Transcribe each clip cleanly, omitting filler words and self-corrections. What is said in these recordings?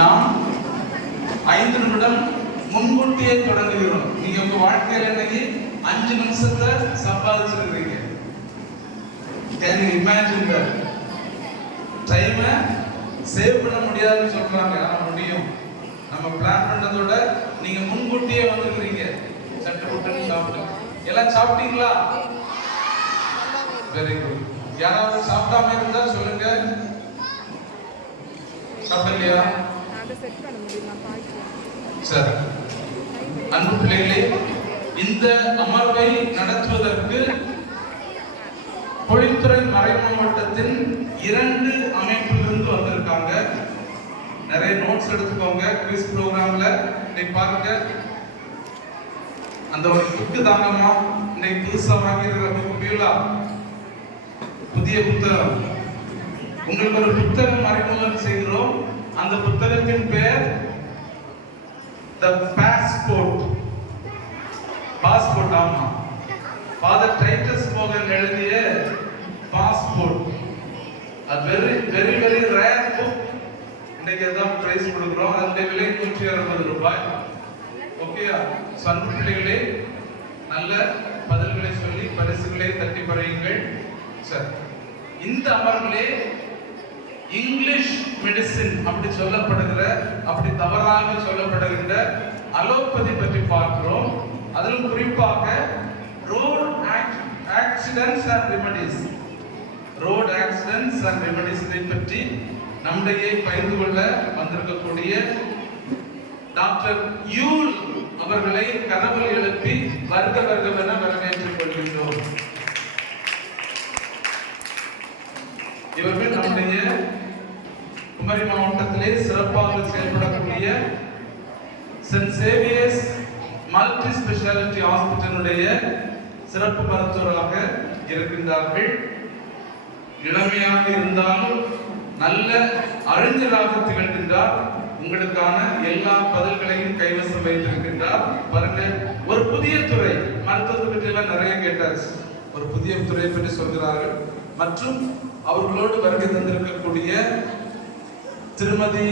நாம் 5 நிமிடம் முன்கூட்டியே தொடங்குகிறோம். நீங்க உங்க வாழ்க்கையில இன்னைக்கு 5 நிமிஷத்தை சம்பாதிச்சிருக்கீங்க. Can you imagine that? டைமை சேவ் பண்ண முடியாதுன்னு சொல்றாங்க, ஆனா முடியும். நம்ம பிளான் பண்ணதோட நீங்க முன்கூட்டியே வந்திருக்கிறீங்க. சட்டு புட்டுன்னு சாப்பிட்டு எல்லாம் சாப்பிட்டீங்களா? Very good. யாராவது சாப்பிடாம இருந்தா சொல்லுங்க. சாப்பிடலையா? சரி. அன்பு பிள்ளைகளே, இந்த அமர்வை நடத்துவதற்கு பொழித்துறை மறைமாவட்டத்தின் 2 அமைப்பிலிருந்து வந்திருக்காங்க. நிறைய நோட்ஸ் எடுத்துக்கோங்க. குவிஸ் ப்ரோக்ராம்ல இன்னைக்கு பாருங்க. அந்த ஒரு புக்கு தாங்கம்மா, இன்னைக்கு புதுசா வாங்கியிருக்கிற புக்கு, புதிய புத்தகம். உங்களுக்கு ஒரு புத்தகம் அறிமுகம் செய்கிறோம். அந்த புத்தகத்தின் பெயர் தி பாஸ்போர்ட். பாஸ்போர்ட். ஆமா, ஃபாதர் டைட்டஸ் மோகன் எழுதிய பாஸ்போர்ட். அது very very very rare book. இன்னைக்கு அதான் பிரைஸ் கொடுக்குறோம். அதனுடைய விலை 160 ரூபாய். ஓகேயா? அன்பு பிள்ளைகளே, நல்ல பதில்களை சொல்லி பரிசுகளை தட்டி பறையுங்கள். சரி, இந்த அமர்விலே இங்கிலீஷ் மெடிசின் அப்படி சொல்லப்படுகிற, அப்படி தவறாக சொல்லப்படுகின்ற அலோபதி பற்றி பார்க்கிறோம். அதிலும் குறிப்பாக road accidents and remedies, road accidents and remedies பற்றி நம்முடைய பகிர்ந்து கொள்ள வந்திருக்கக்கூடிய டாக்டர் யூல் அவர்களை கனவில் எழுப்பி வருக வருகவென வரவேற்றுக் கொள்கின்றோம். இவர்கள் நம்முடைய குமரி மாவட்டத்திலே சிறப்பாக செயல்படக்கூடிய சென்ட் சேவியர்ஸ் மல்டி ஸ்பெஷாலிட்டி ஹாஸ்பிட்டலுடைய சிறப்பு மருத்துவராக இருக்கின்றார்கள். இளமையாக இருந்தாலும் நல்ல அறிஞராக திகழ்கின்றார். உங்களுக்கான எல்லா பதில்களையும் கைவசம் வைத்திருக்கின்றார். பாருங்க, ஒரு புதிய துறை, மருத்துவத்தை பற்றி எல்லாம் நிறைய கேட்டார். ஒரு புதிய துறையை பற்றி சொல்கிறார்கள். மற்றும் அவர்களோடு வருகை தந்திருக்கக்கூடிய திருமதி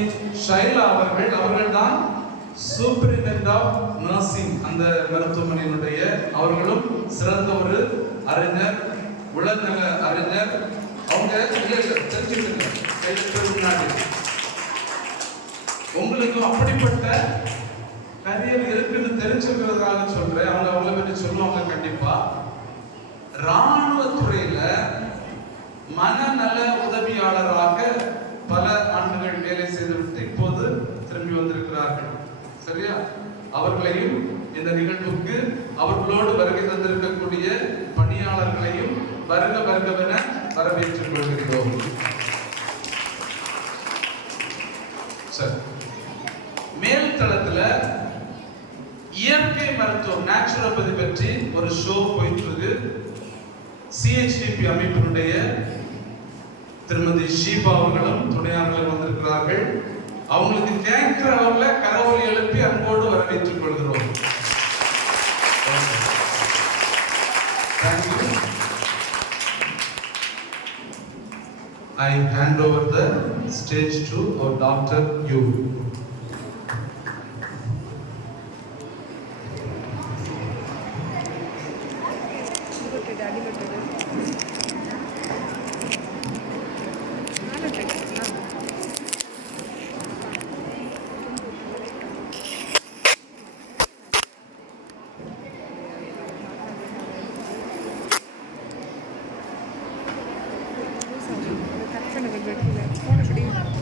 ஷைலா அவர்கள் தான் சூப்பரிண்டென்டென்ட் ஆஃப் நர்சிங் அந்த மருத்துவமனையினுடைய. அவர்களும் சிறந்த ஒரு அறிஞர், உளநல அறிஞர். அவங்க தெரிஞ்சுக்கிட்டு முன்னாடி உங்களுக்கு அப்படிப்பட்ட கரியர் இருக்குன்னு தெரிஞ்சுக்கிறதுக்காக சொல்றேன். அவங்கள பற்றி சொல்லுவாங்க கண்டிப்பா. ராணுவத்துறையில மனநல உதவியாளராக பல ஆண்டுகள் வேலை செய்துவிட்டு இப்போது திரும்பி வந்திருக்கிறார்கள். சரியா? அவர்களையும் இந்த நிகழ்வுக்கு அவர்களோடு வருகை தந்திருக்கக்கூடிய பணியாளர்களையும் வருக வருகவென வரவேற்றுக் கொள்கிறோம். சரி, மேல் தளத்துல இயற்கை மருத்துவம், நேச்சுரோபதி பற்றி ஒரு ஷோ போயிட்டு இருக்கு. CHDP அமைப்பினுடைய திருமதி ஷீபா அவர்களும் துணையாளர்கள் வந்திருக்கிறார்கள். அவங்களுக்கு கேட்கிற அளவுல கரவொலி எழுப்பி அன்போடு வரவேற்றுக் கொள்கிறோம். Thank you. I hand over the stage to our Dr. Yu.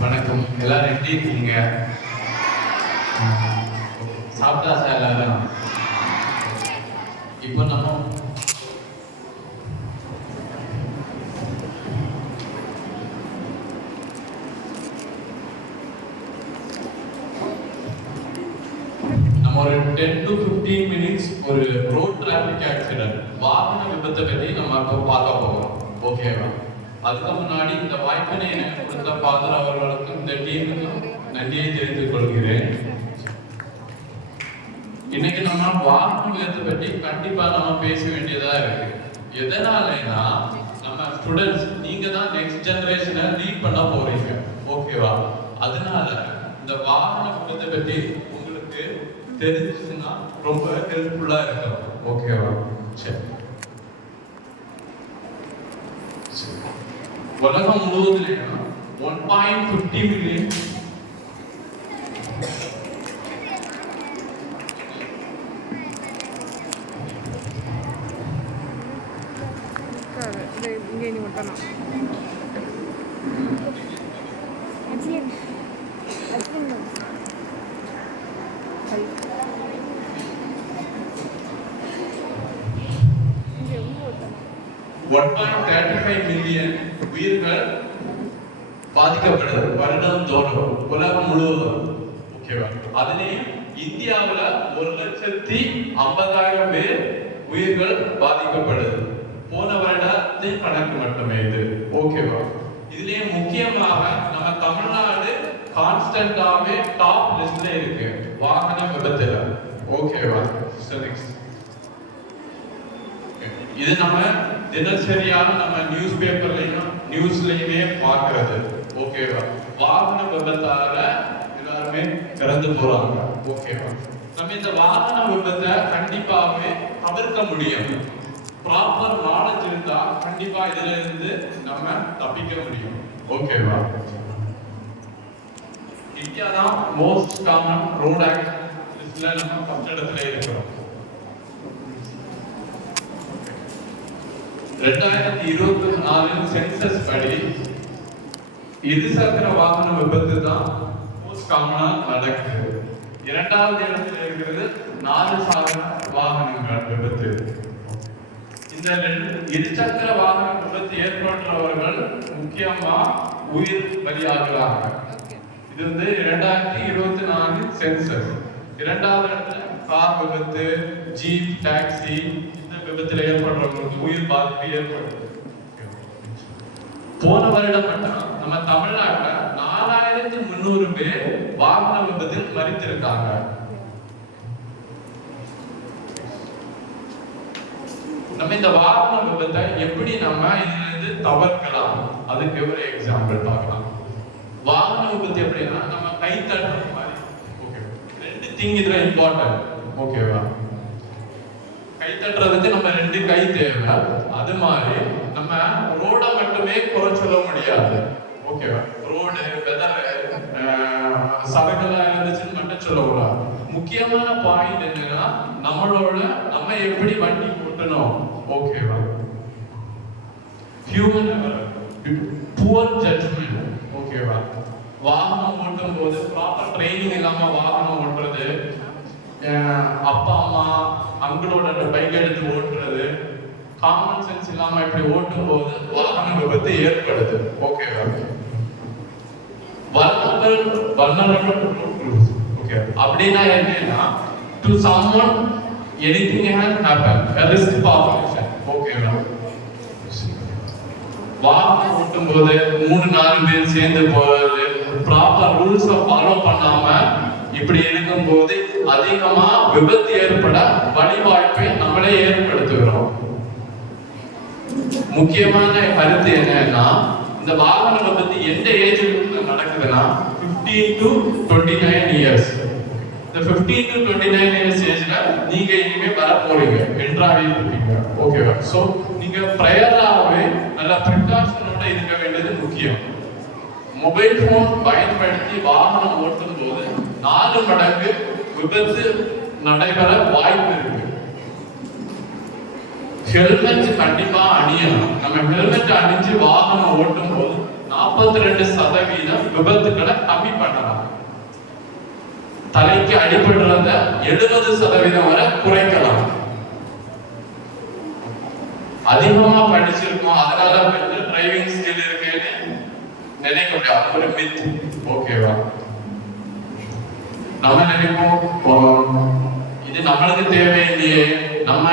வணக்கம், எல்லாரும் எப்படி இருக்கீங்க? சாப்பிட்டா சார் எல்லாரும்? இப்போ நம்ம ஒரு 10 to 15 minutes ஒரு ரோட் டிராபிக் ஆக்சிடென்ட், வாகன விபத்தை பற்றி நம்ம இப்போ பார்க்க போகிறோம். ஓகேவா? அதுக்கு முன்னாடி இந்த வாய்ப்பினை எனக்கு கொடுத்த ஃபாதர் அவர்களுக்கும் இந்த டீமுக்கும் நன்றியை தெரிவித்துக் கொள்கிறேன். இன்னைக்கு நம்ம வாகன விபத்தை பற்றி கண்டிப்பா நம்ம பேச வேண்டியதா இருக்கு. எதனாலனா நம்ம ஸ்டூடெண்ட்ஸ், நீங்க தான் நெக்ஸ்ட் ஜெனரேஷனை லீட் பண்ண போறீங்க. ஓகேவா? அதனால இந்த வாகன விபத்தை பற்றி உங்களுக்கு தெரிஞ்சுச்சுன்னா ரொம்ப ஹெல்ப்ஃபுல்லா இருக்கும். ஓகேவா? சரி. உலகம் முழுவதும் 1.50 மில்லியன் மில்லியன் உயிர்கள் பாதிக்கப்படுது வருடம் தோறும் உலகம் முழுவதும். ஓகேவா? அதுலயும் இந்தியாவுல 1,50,000 பேர் உயிர்கள் பாதிக்கப்படுது. போன வருடத்தின் கணக்கு மட்டுமே இது. ஓகேவா? இதுலயே முக்கியமாக நம்ம தமிழ்நாடு கான்ஸ்டன்டாவே டாப் லிஸ்ட்ல இருக்கு வாகன விபத்துல. ஓகேவா? இது நம்ம தினசரியான நம்ம நியூஸ் பேப்பர்லயும் நியூஸ்லயுமே பார்க்கிறது. ஓகேவா? வாகன விபத்தால எல்லாருமே இறந்து போறாங்க. ஓகேவா? நம்ம இந்த வாகன விபத்தை கண்டிப்பாவே தவிர்க்க முடியும். ப்ராப்பர் நாலேஜ் இருந்தா கண்டிப்பா இதுல இருந்து நம்ம தப்பிக்க முடியும். ஓகேவா? இந்தியா தான் மோஸ்ட் காமன் ரோட் ஆக்சிடென்ட்ஸ்ல நம்ம ஃபர்ஸ்ட் இடத்துல இருக்கிறோம். 2024 சென்சஸ் படி இருசக்கர வாகன விபத்து தான் மோஸ்ட் காமனா நடக்குது. இரண்டாவது இடத்துல இருக்கிறது 4 சக்கர வாகனங்கள் விபத்து. இந்த இருசக்கர வாகன விபத்து ஏற்படுறவர்கள் முக்கியமா உயிர் பலியாகிறாங்க. இது 2024 சென்சஸ். இரண்டாவது இடத்துல கார் விபத்து, ஜீப், டாக்ஸி விபத்துல ஏற்படுறவங்களுக்கு உயிர் பாதிப்பு ஏற்படுது. போன வருடம் மட்டும் நம்ம தமிழ்நாட்டுல 4,300 பேர் வாகன விபத்தில் மரித்திருக்காங்க. நம்ம இந்த வாகன விபத்தை எப்படி நம்ம இதுல இருந்து தவிர்க்கலாம், அதுக்கு ஒரு எக்ஸாம்பிள் பார்க்கலாம். வாகன விபத்து எப்படின்னா நம்ம கை தட்டுற மாதிரி. ஓகே, 2 திங் இதுல இம்பார்ட்டன்ட். ஓகேவா? கை தட்டுறதுக்கு நம்ம 2 கை தேவை. அது மாதிரி நம்ம ரோட மட்டுமே குறை சொல்ல முடியாது. ஓகேவா? ரோடு வெதர் சரக்குலாம் இருந்துச்சுன்னு மட்டும் சொல்லக்கூடாது. முக்கியமான பாயிண்ட் என்னன்னா நம்ம எப்படி வண்டி ஓட்டணும். ஓகேவா? Poor judgement. ஓகேவா? வாகனம் ஓட்டும் போது ப்ராப்பர் ட்ரைனிங் இல்லாம வாகனம் ஓட்டுறது, அப்பா அம்மா அங்களோட பைக் எடுத்து ஓட்டுறது, காமன் சென்ஸ் இல்லாம இப்படி ஓட்டும் போது வாகன விபத்து ஏற்படுது. ஓகேவா? vulnerable ஓகே, அப்படின்னா என்னன்னா to someone anything can happen, a risk population. ஓகேவா? வாகனம் ஓட்டும் போது 3-4 பேர் சேர்ந்து போறது, ப்ராப்பர் ரூல்ஸ் ஃபாலோ பண்ணாம இப்படி இருக்கும் போது அதிகமா விபத்து ஏற்பட வழிவாய்ப்பை நம்மளே ஏற்படுத்துகிறோம். முக்கியமான கருத்து என்னன்னா, இந்த வாகன விபத்து எந்த ஏஜ்ல நடக்குதுன்னா 15 to 29 இயர்ஸ். இந்த 15 to 29 இயர்ஸ் ஏஜ்ல நீங்க இனிமே வர போறீங்க, என்ட்ராகி இருக்கீங்க. ஓகேவா? சோ நீங்க ப்ரையராகவே நல்ல ப்ரிகாஷனோட இருக்க வேண்டியது முக்கியம். மொபைல் போன் பயன்படுத்தி வாகனம் ஓட்டும் போது 4 மடங்கு விபத்து நடைபெற வாய்ப்பு இருக்கு. ஹெல்மெட் கண்டிப்பா அணியணும். நம்ம ஹெல்மெட் அணிஞ்சு வாகனம் ஓட்டும் போது 42% விபத்துக்களை கம்மி பண்ணலாம். தலைக்கு அடிபடுறத 70% வரை குறைக்கலாம். அதிகமா படிச்சிருக்கோம், அதனால பெட்டர் டிரைவிங் ஸ்கில் இருக்குன்னு நினைக்க முடியாது, ஒரு மித். ஓகேவா? நம்ம நினைப்போம் இது நம்மளுக்கு தேவையில்லையே, நம்ம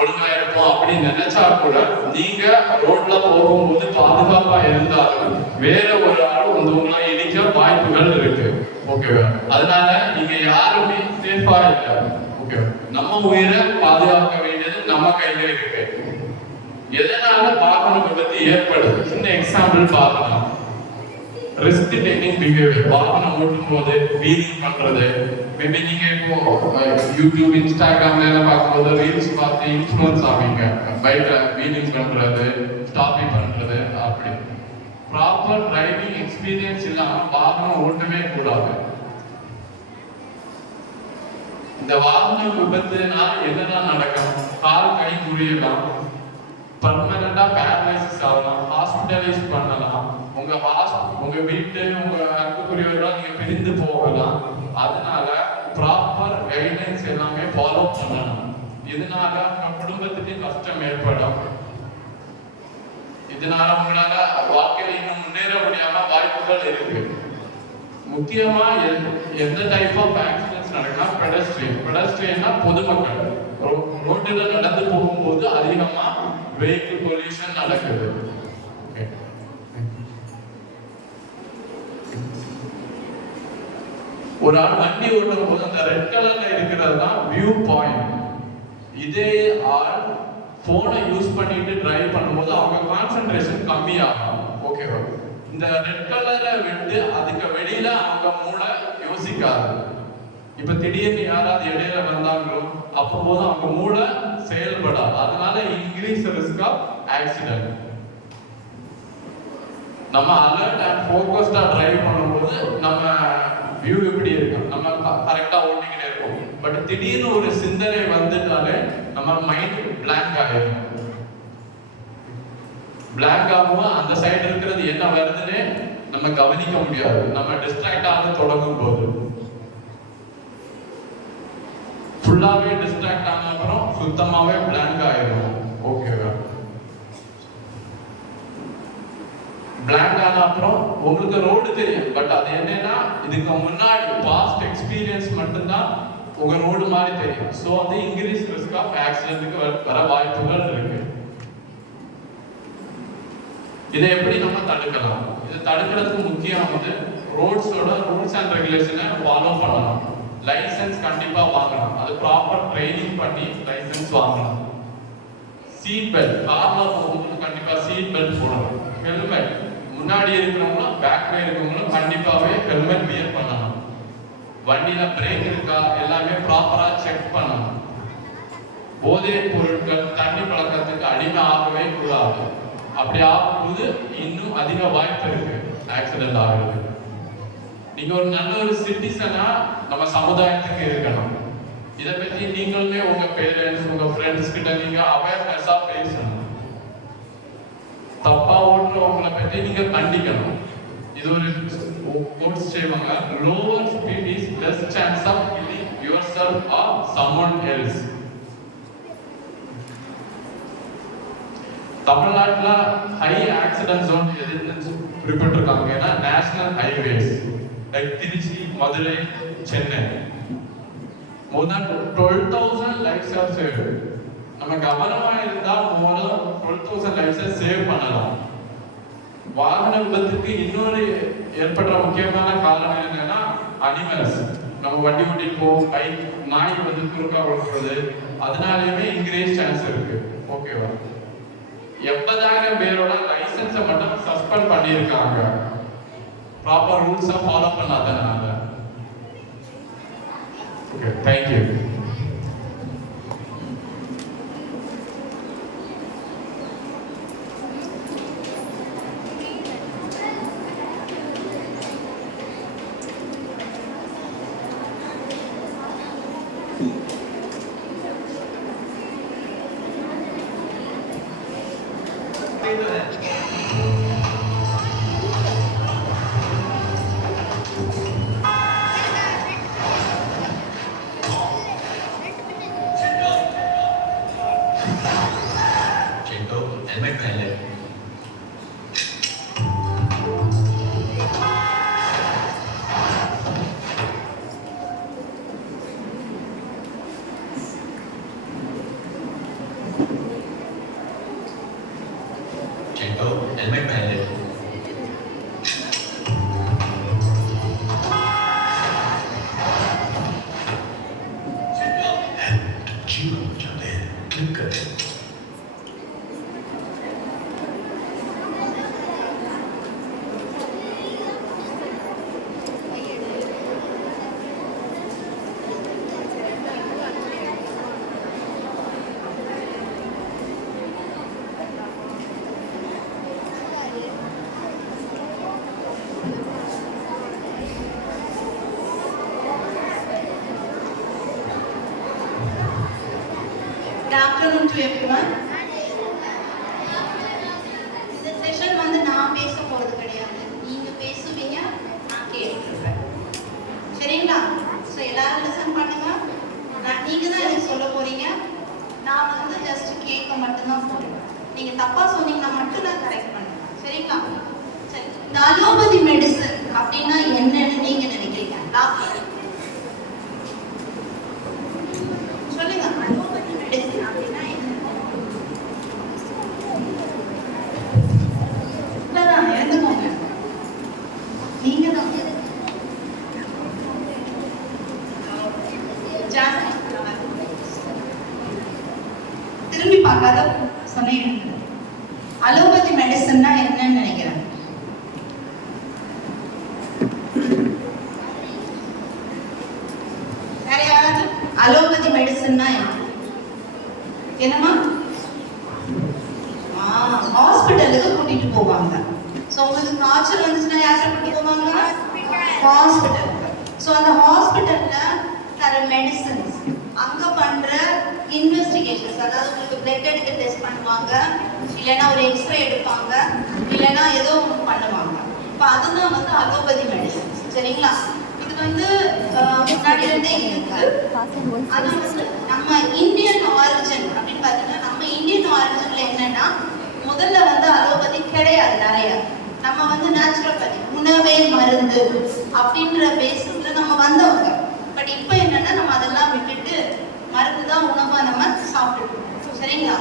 ஒழுங்கா இருப்போம் அப்படின்னு நினைச்சா கூட நீங்க ரோட்ல போகும்போது பாதுகாப்பா இருந்தாலும் வேற ஒரு ஆள் உங்களை இடிக்க வாய்ப்புகள் இருக்கு. ஓகேவா? அதனால நீங்க யாருமே சேஃபா இல்லை. ஓகேவா? நம்ம உயிரை பாதுகாக்க வேண்டியது நம்ம கையில இருக்கு. எதனால வாகன விபத்து ஏற்படுது? சின்ன எக்ஸாம்பிள் பார்க்கலாம். ரிஸ்க் டேக்கிங் பிஹேவியர், வாகனம் ஓட்டும் போது வீலிங் பண்றது. மேபி நீங்க இப்போ யூடியூப் இன்ஸ்டாகிராம்ல எல்லாம் பார்க்கும்போது ரீல்ஸ் பார்த்து இன்ஃப்ளூயன்ஸ் ஆவீங்க, பைக்ல வீலிங் பண்றது, ஸ்டாப்பிங் பண்றது. அப்படி ப்ராப்பர் டிரைவிங் எக்ஸ்பீரியன்ஸ் இல்லாம வாகனம் ஓட்டவே கூடாது. இந்த வாகன விபத்துனா என்னதான் நடக்கும்? கால் கை முறியலாம், பர்மனண்டா பேரலைசிஸ் ஆகலாம், ஹாஸ்பிட்டலைஸ் பண்ணலாம், உங்க வீட்டு உங்க அன்புக்குரியவர்களால் நீங்க பிரிந்து போகலாம். அதனால ப்ராப்பர் கைட்லைன்ஸ் எல்லாமே ஃபாலோ பண்ணணும். இதனால குடும்பத்துக்கு கஷ்டம் ஏற்படும். இதனால உங்களால வாழ்க்கையில இன்னும் முன்னேற முடியாம வாய்ப்புகள் இருக்கு. முக்கியமா எந்த டைப் ஆஃப் ஆக்சிடென்ட்ஸ் நடக்குன்னா பெடஸ்ட்ரியன்னா பொதுமக்கள் ரோட்டில் நடந்து போகும்போது அதிகமா வெஹிக்கிள் பொல்யூஷன் நடக்குது. ஒரு ஆள் வண்டி ஓட்டும் போது அந்த ரெட் கலர்ல இருக்கிறது தான் வியூ பாயிண்ட். இதே ஆள் போனை யூஸ் பண்ணிட்டு டிரைவ் பண்ணும்போது அவங்க கான்சென்ட்ரேஷன் கம்மியாகும். ஓகேவா? இந்த ரெட் கலரை விட்டு அதுக்கு வெளியில அவங்க மூளை யோசிக்காது. இப்ப திடீர்னு யாராவது இடையில வந்தாங்களோ அப்போது அவங்க மூளை செயல்படாது. அதனால இன்க்ரீஸ் ரிஸ்க் ஆஃப் ஆக்சிடென்ட். நம்ம அலர்ட் அண்ட் ஃபோக்கஸ்டா டிரைவ் பண்ணும்போது நம்ம வியூ எப்படி இருக்கும், நம்ம கரெக்டா ஓட்டிக்கிட்டே இருக்கோம். பட் திடீர்னு ஒரு சிந்தனை வந்துட்டாலே நம்ம மைண்ட் பிளாங்க் ஆயிடும். பிளாங்க் ஆகும், அந்த சைடு இருக்கிறது என்ன வருதுன்னு நம்ம கவனிக்க முடியாது. நம்ம டிஸ்ட்ராக்ட் ஆக தொடங்கும் போது ஃபுல்லாவே டிஸ்ட்ராக்ட் ஆன அப்புறம் சுத்தமாவே பிளாங்க் ஆயிடும். ஓகேவா? பிளாங்க் ஆன அப்புறம் உங்களுக்கு ரோடு தெரியும், பட் அது என்னன்னா இதுக்கு முன்னாடி பாஸ்ட் எக்ஸ்பீரியன்ஸ் மட்டும்தான் உங்க ரோடு மாதிரி தெரியும். ஸோ வந்து இன்க்ரீஸ் ரிஸ்க் ஆஃப் ஆக்சிடென்ட்டுக்கு வர வாய்ப்புகள் இருக்கு. இதை எப்படி நம்ம தடுக்கலாம்? இதை தடுக்கிறதுக்கு முக்கியம் வந்து ரோட்ஸோட ரூல்ஸ் அண்ட் ரெகுலேஷனை ஃபாலோ பண்ணணும். லைசன்ஸ் கண்டிப்பா வாங்கணும், அது ப்ராப்பர் ட்ரைனிங் பண்ணி லைசன்ஸ் வாங்கணும். சீட் பெல்ட், கார்ல போகும்போது கண்டிப்பா சீட் பெல்ட் போடணும். ஹெல்மெட், முன்னாடி இருக்கிறவங்களும் பேக்ல இருக்கிறவங்களும் கண்டிப்பாவே ஹெல்மெட் வியர் பண்ணணும். வண்டியில பிரேக் இருக்கா எல்லாமே ப்ராப்பரா செக் பண்ணணும். போதைப் பொருட்கள், தண்ணி பழக்கத்துக்கு அடிமை ஆகவே கூடாது. அப்படி ஆகும்போது இன்னும் அதிக வாய்ப்பு இருக்கு ஆக்சிடென்ட் ஆகுறது. நீங்க ஒரு நல்ல ஒரு சிட்டிசனா நம்ம சமுதாயத்துக்கு இருக்கணும். இதை பத்தி நீங்களுமே உங்க பேரண்ட்ஸ், உங்க ஃப்ரெண்ட்ஸ் கிட்ட நீங்க அவேர்னஸா பேசணும். தப்பா ஓட்டுறவங்களை பற்றி நீங்க கண்டிக்கணும். இது ஒரு கோட்ஸ் செய்வாங்க, lower speed is less chance of killing yourself or someone else. தமிழ்நாட்டுல ஹை ஆக்சிடென்ட் ஜோன் எதுன்னு குறிப்பிட்டிருக்காங்க. ஏன்னா national highways like Trichy, Madurai, Chennai more than 12,000 lives are saved. நம்ம கவனமா இருந்தா more than 12,000 lives சேவ் பண்ணலாம். வாகன விபத்துக்கு இன்னொரு ஏற்படுற முக்கியமான காரணம் என்னன்னா அனிமல்ஸ். நம்ம வண்டி ஓட்டிட்டு போவோம், பைக், நாய் வந்து குறுக்கா ஓடுறது, அதனாலயுமே இன்க்ரீஸ் சான்ஸ் இருக்கு. ஓகேவா? 80,000 பேரோட லைசன்ஸை மட்டும் சஸ்பெண்ட் பண்ணியிருக்காங்க, ப்ராப்பர் ரூல்ஸை ஃபாலோ பண்ணாதனால. Okay, thank you. afternoon to everyone. இந்த செஷன் வந்து நான் பேச போறது கிடையாது, நீங்க பேசுவீங்க, நான் கேட்டுருப்பேன். சரிங்களா? ஸோ எல்லாரும் லிசன் பண்ணுங்க. நீங்க தான் எனக்கு சொல்ல போறீங்க, நான் வந்து ஜஸ்ட் கேட்க மட்டும்தான் போறேன். நீங்க தப்பா சொன்னீங்கன்னா மட்டும் நான் கரெக்ட் பண்ணுவேன். சரிங்களா? சரி, இந்த அலோபதி மெடிசன் அப்படின்னா என்னன்னு நீங்க நினைக்கிறீங்க? சொல்லுங்க, அலோபதி மெடிசன் அப்படின்னா என்ன? எழுந்துக்கோங்க, நீங்க தான் திரும்பி பார்க்காத சொன்னீங்க. அலோபதி மெடிசன்னா என்னன்னு நினைக்கிறேன்? வேற யாராவது அலோபதி மெடிசன்னா என்னமா? ஹாஸ்பிட்டலுக்கு கூட்டிட்டு போவாங்க. ஸோ உங்களுக்கு காய்ச்சல் வந்துச்சுன்னா யார்கிட்ட கூட்டிட்டு போவாங்க? ஹாஸ்பிட்டலுக்கு. ஸோ அந்த ஹாஸ்பிட்டல்ல தர மெடிசன்ஸ், அங்க பண்ற இன்வெஸ்டிகேஷன்ஸ், அதாவது உங்களுக்கு பிளட் எடுத்து டெஸ்ட் பண்ணுவாங்க, இல்லைன்னா ஒரு எக்ஸ்ரே எடுப்பாங்க, இல்லைன்னா ஏதோ பண்ணுவாங்க. இப்போ அதுதான் வந்து அலோபதி மெடிசன்ஸ். சரிங்களா? இது வந்து முன்னாடி இருந்தே இருக்கு. ஆனா வந்து நம்ம இந்தியன் ஆரிஜின் அப்படின்னு பார்த்தீங்கன்னா, நம்ம இந்தியன் ஆரிஜின்ல என்னன்னா, முதல்ல வந்து அலோபதி கிடையாது நிறைய. நம்ம வந்து நேச்சுரோபதி, உணவே மருந்து அப்படின்ற பேசிஸ்ல நம்ம வந்தவங்க. பட் இப்போ என்னன்னா, நம்ம அதெல்லாம் விட்டுட்டு மருந்து தான் உணவா நம்ம சாப்பிட்டுருக்கோம். சரிங்களா?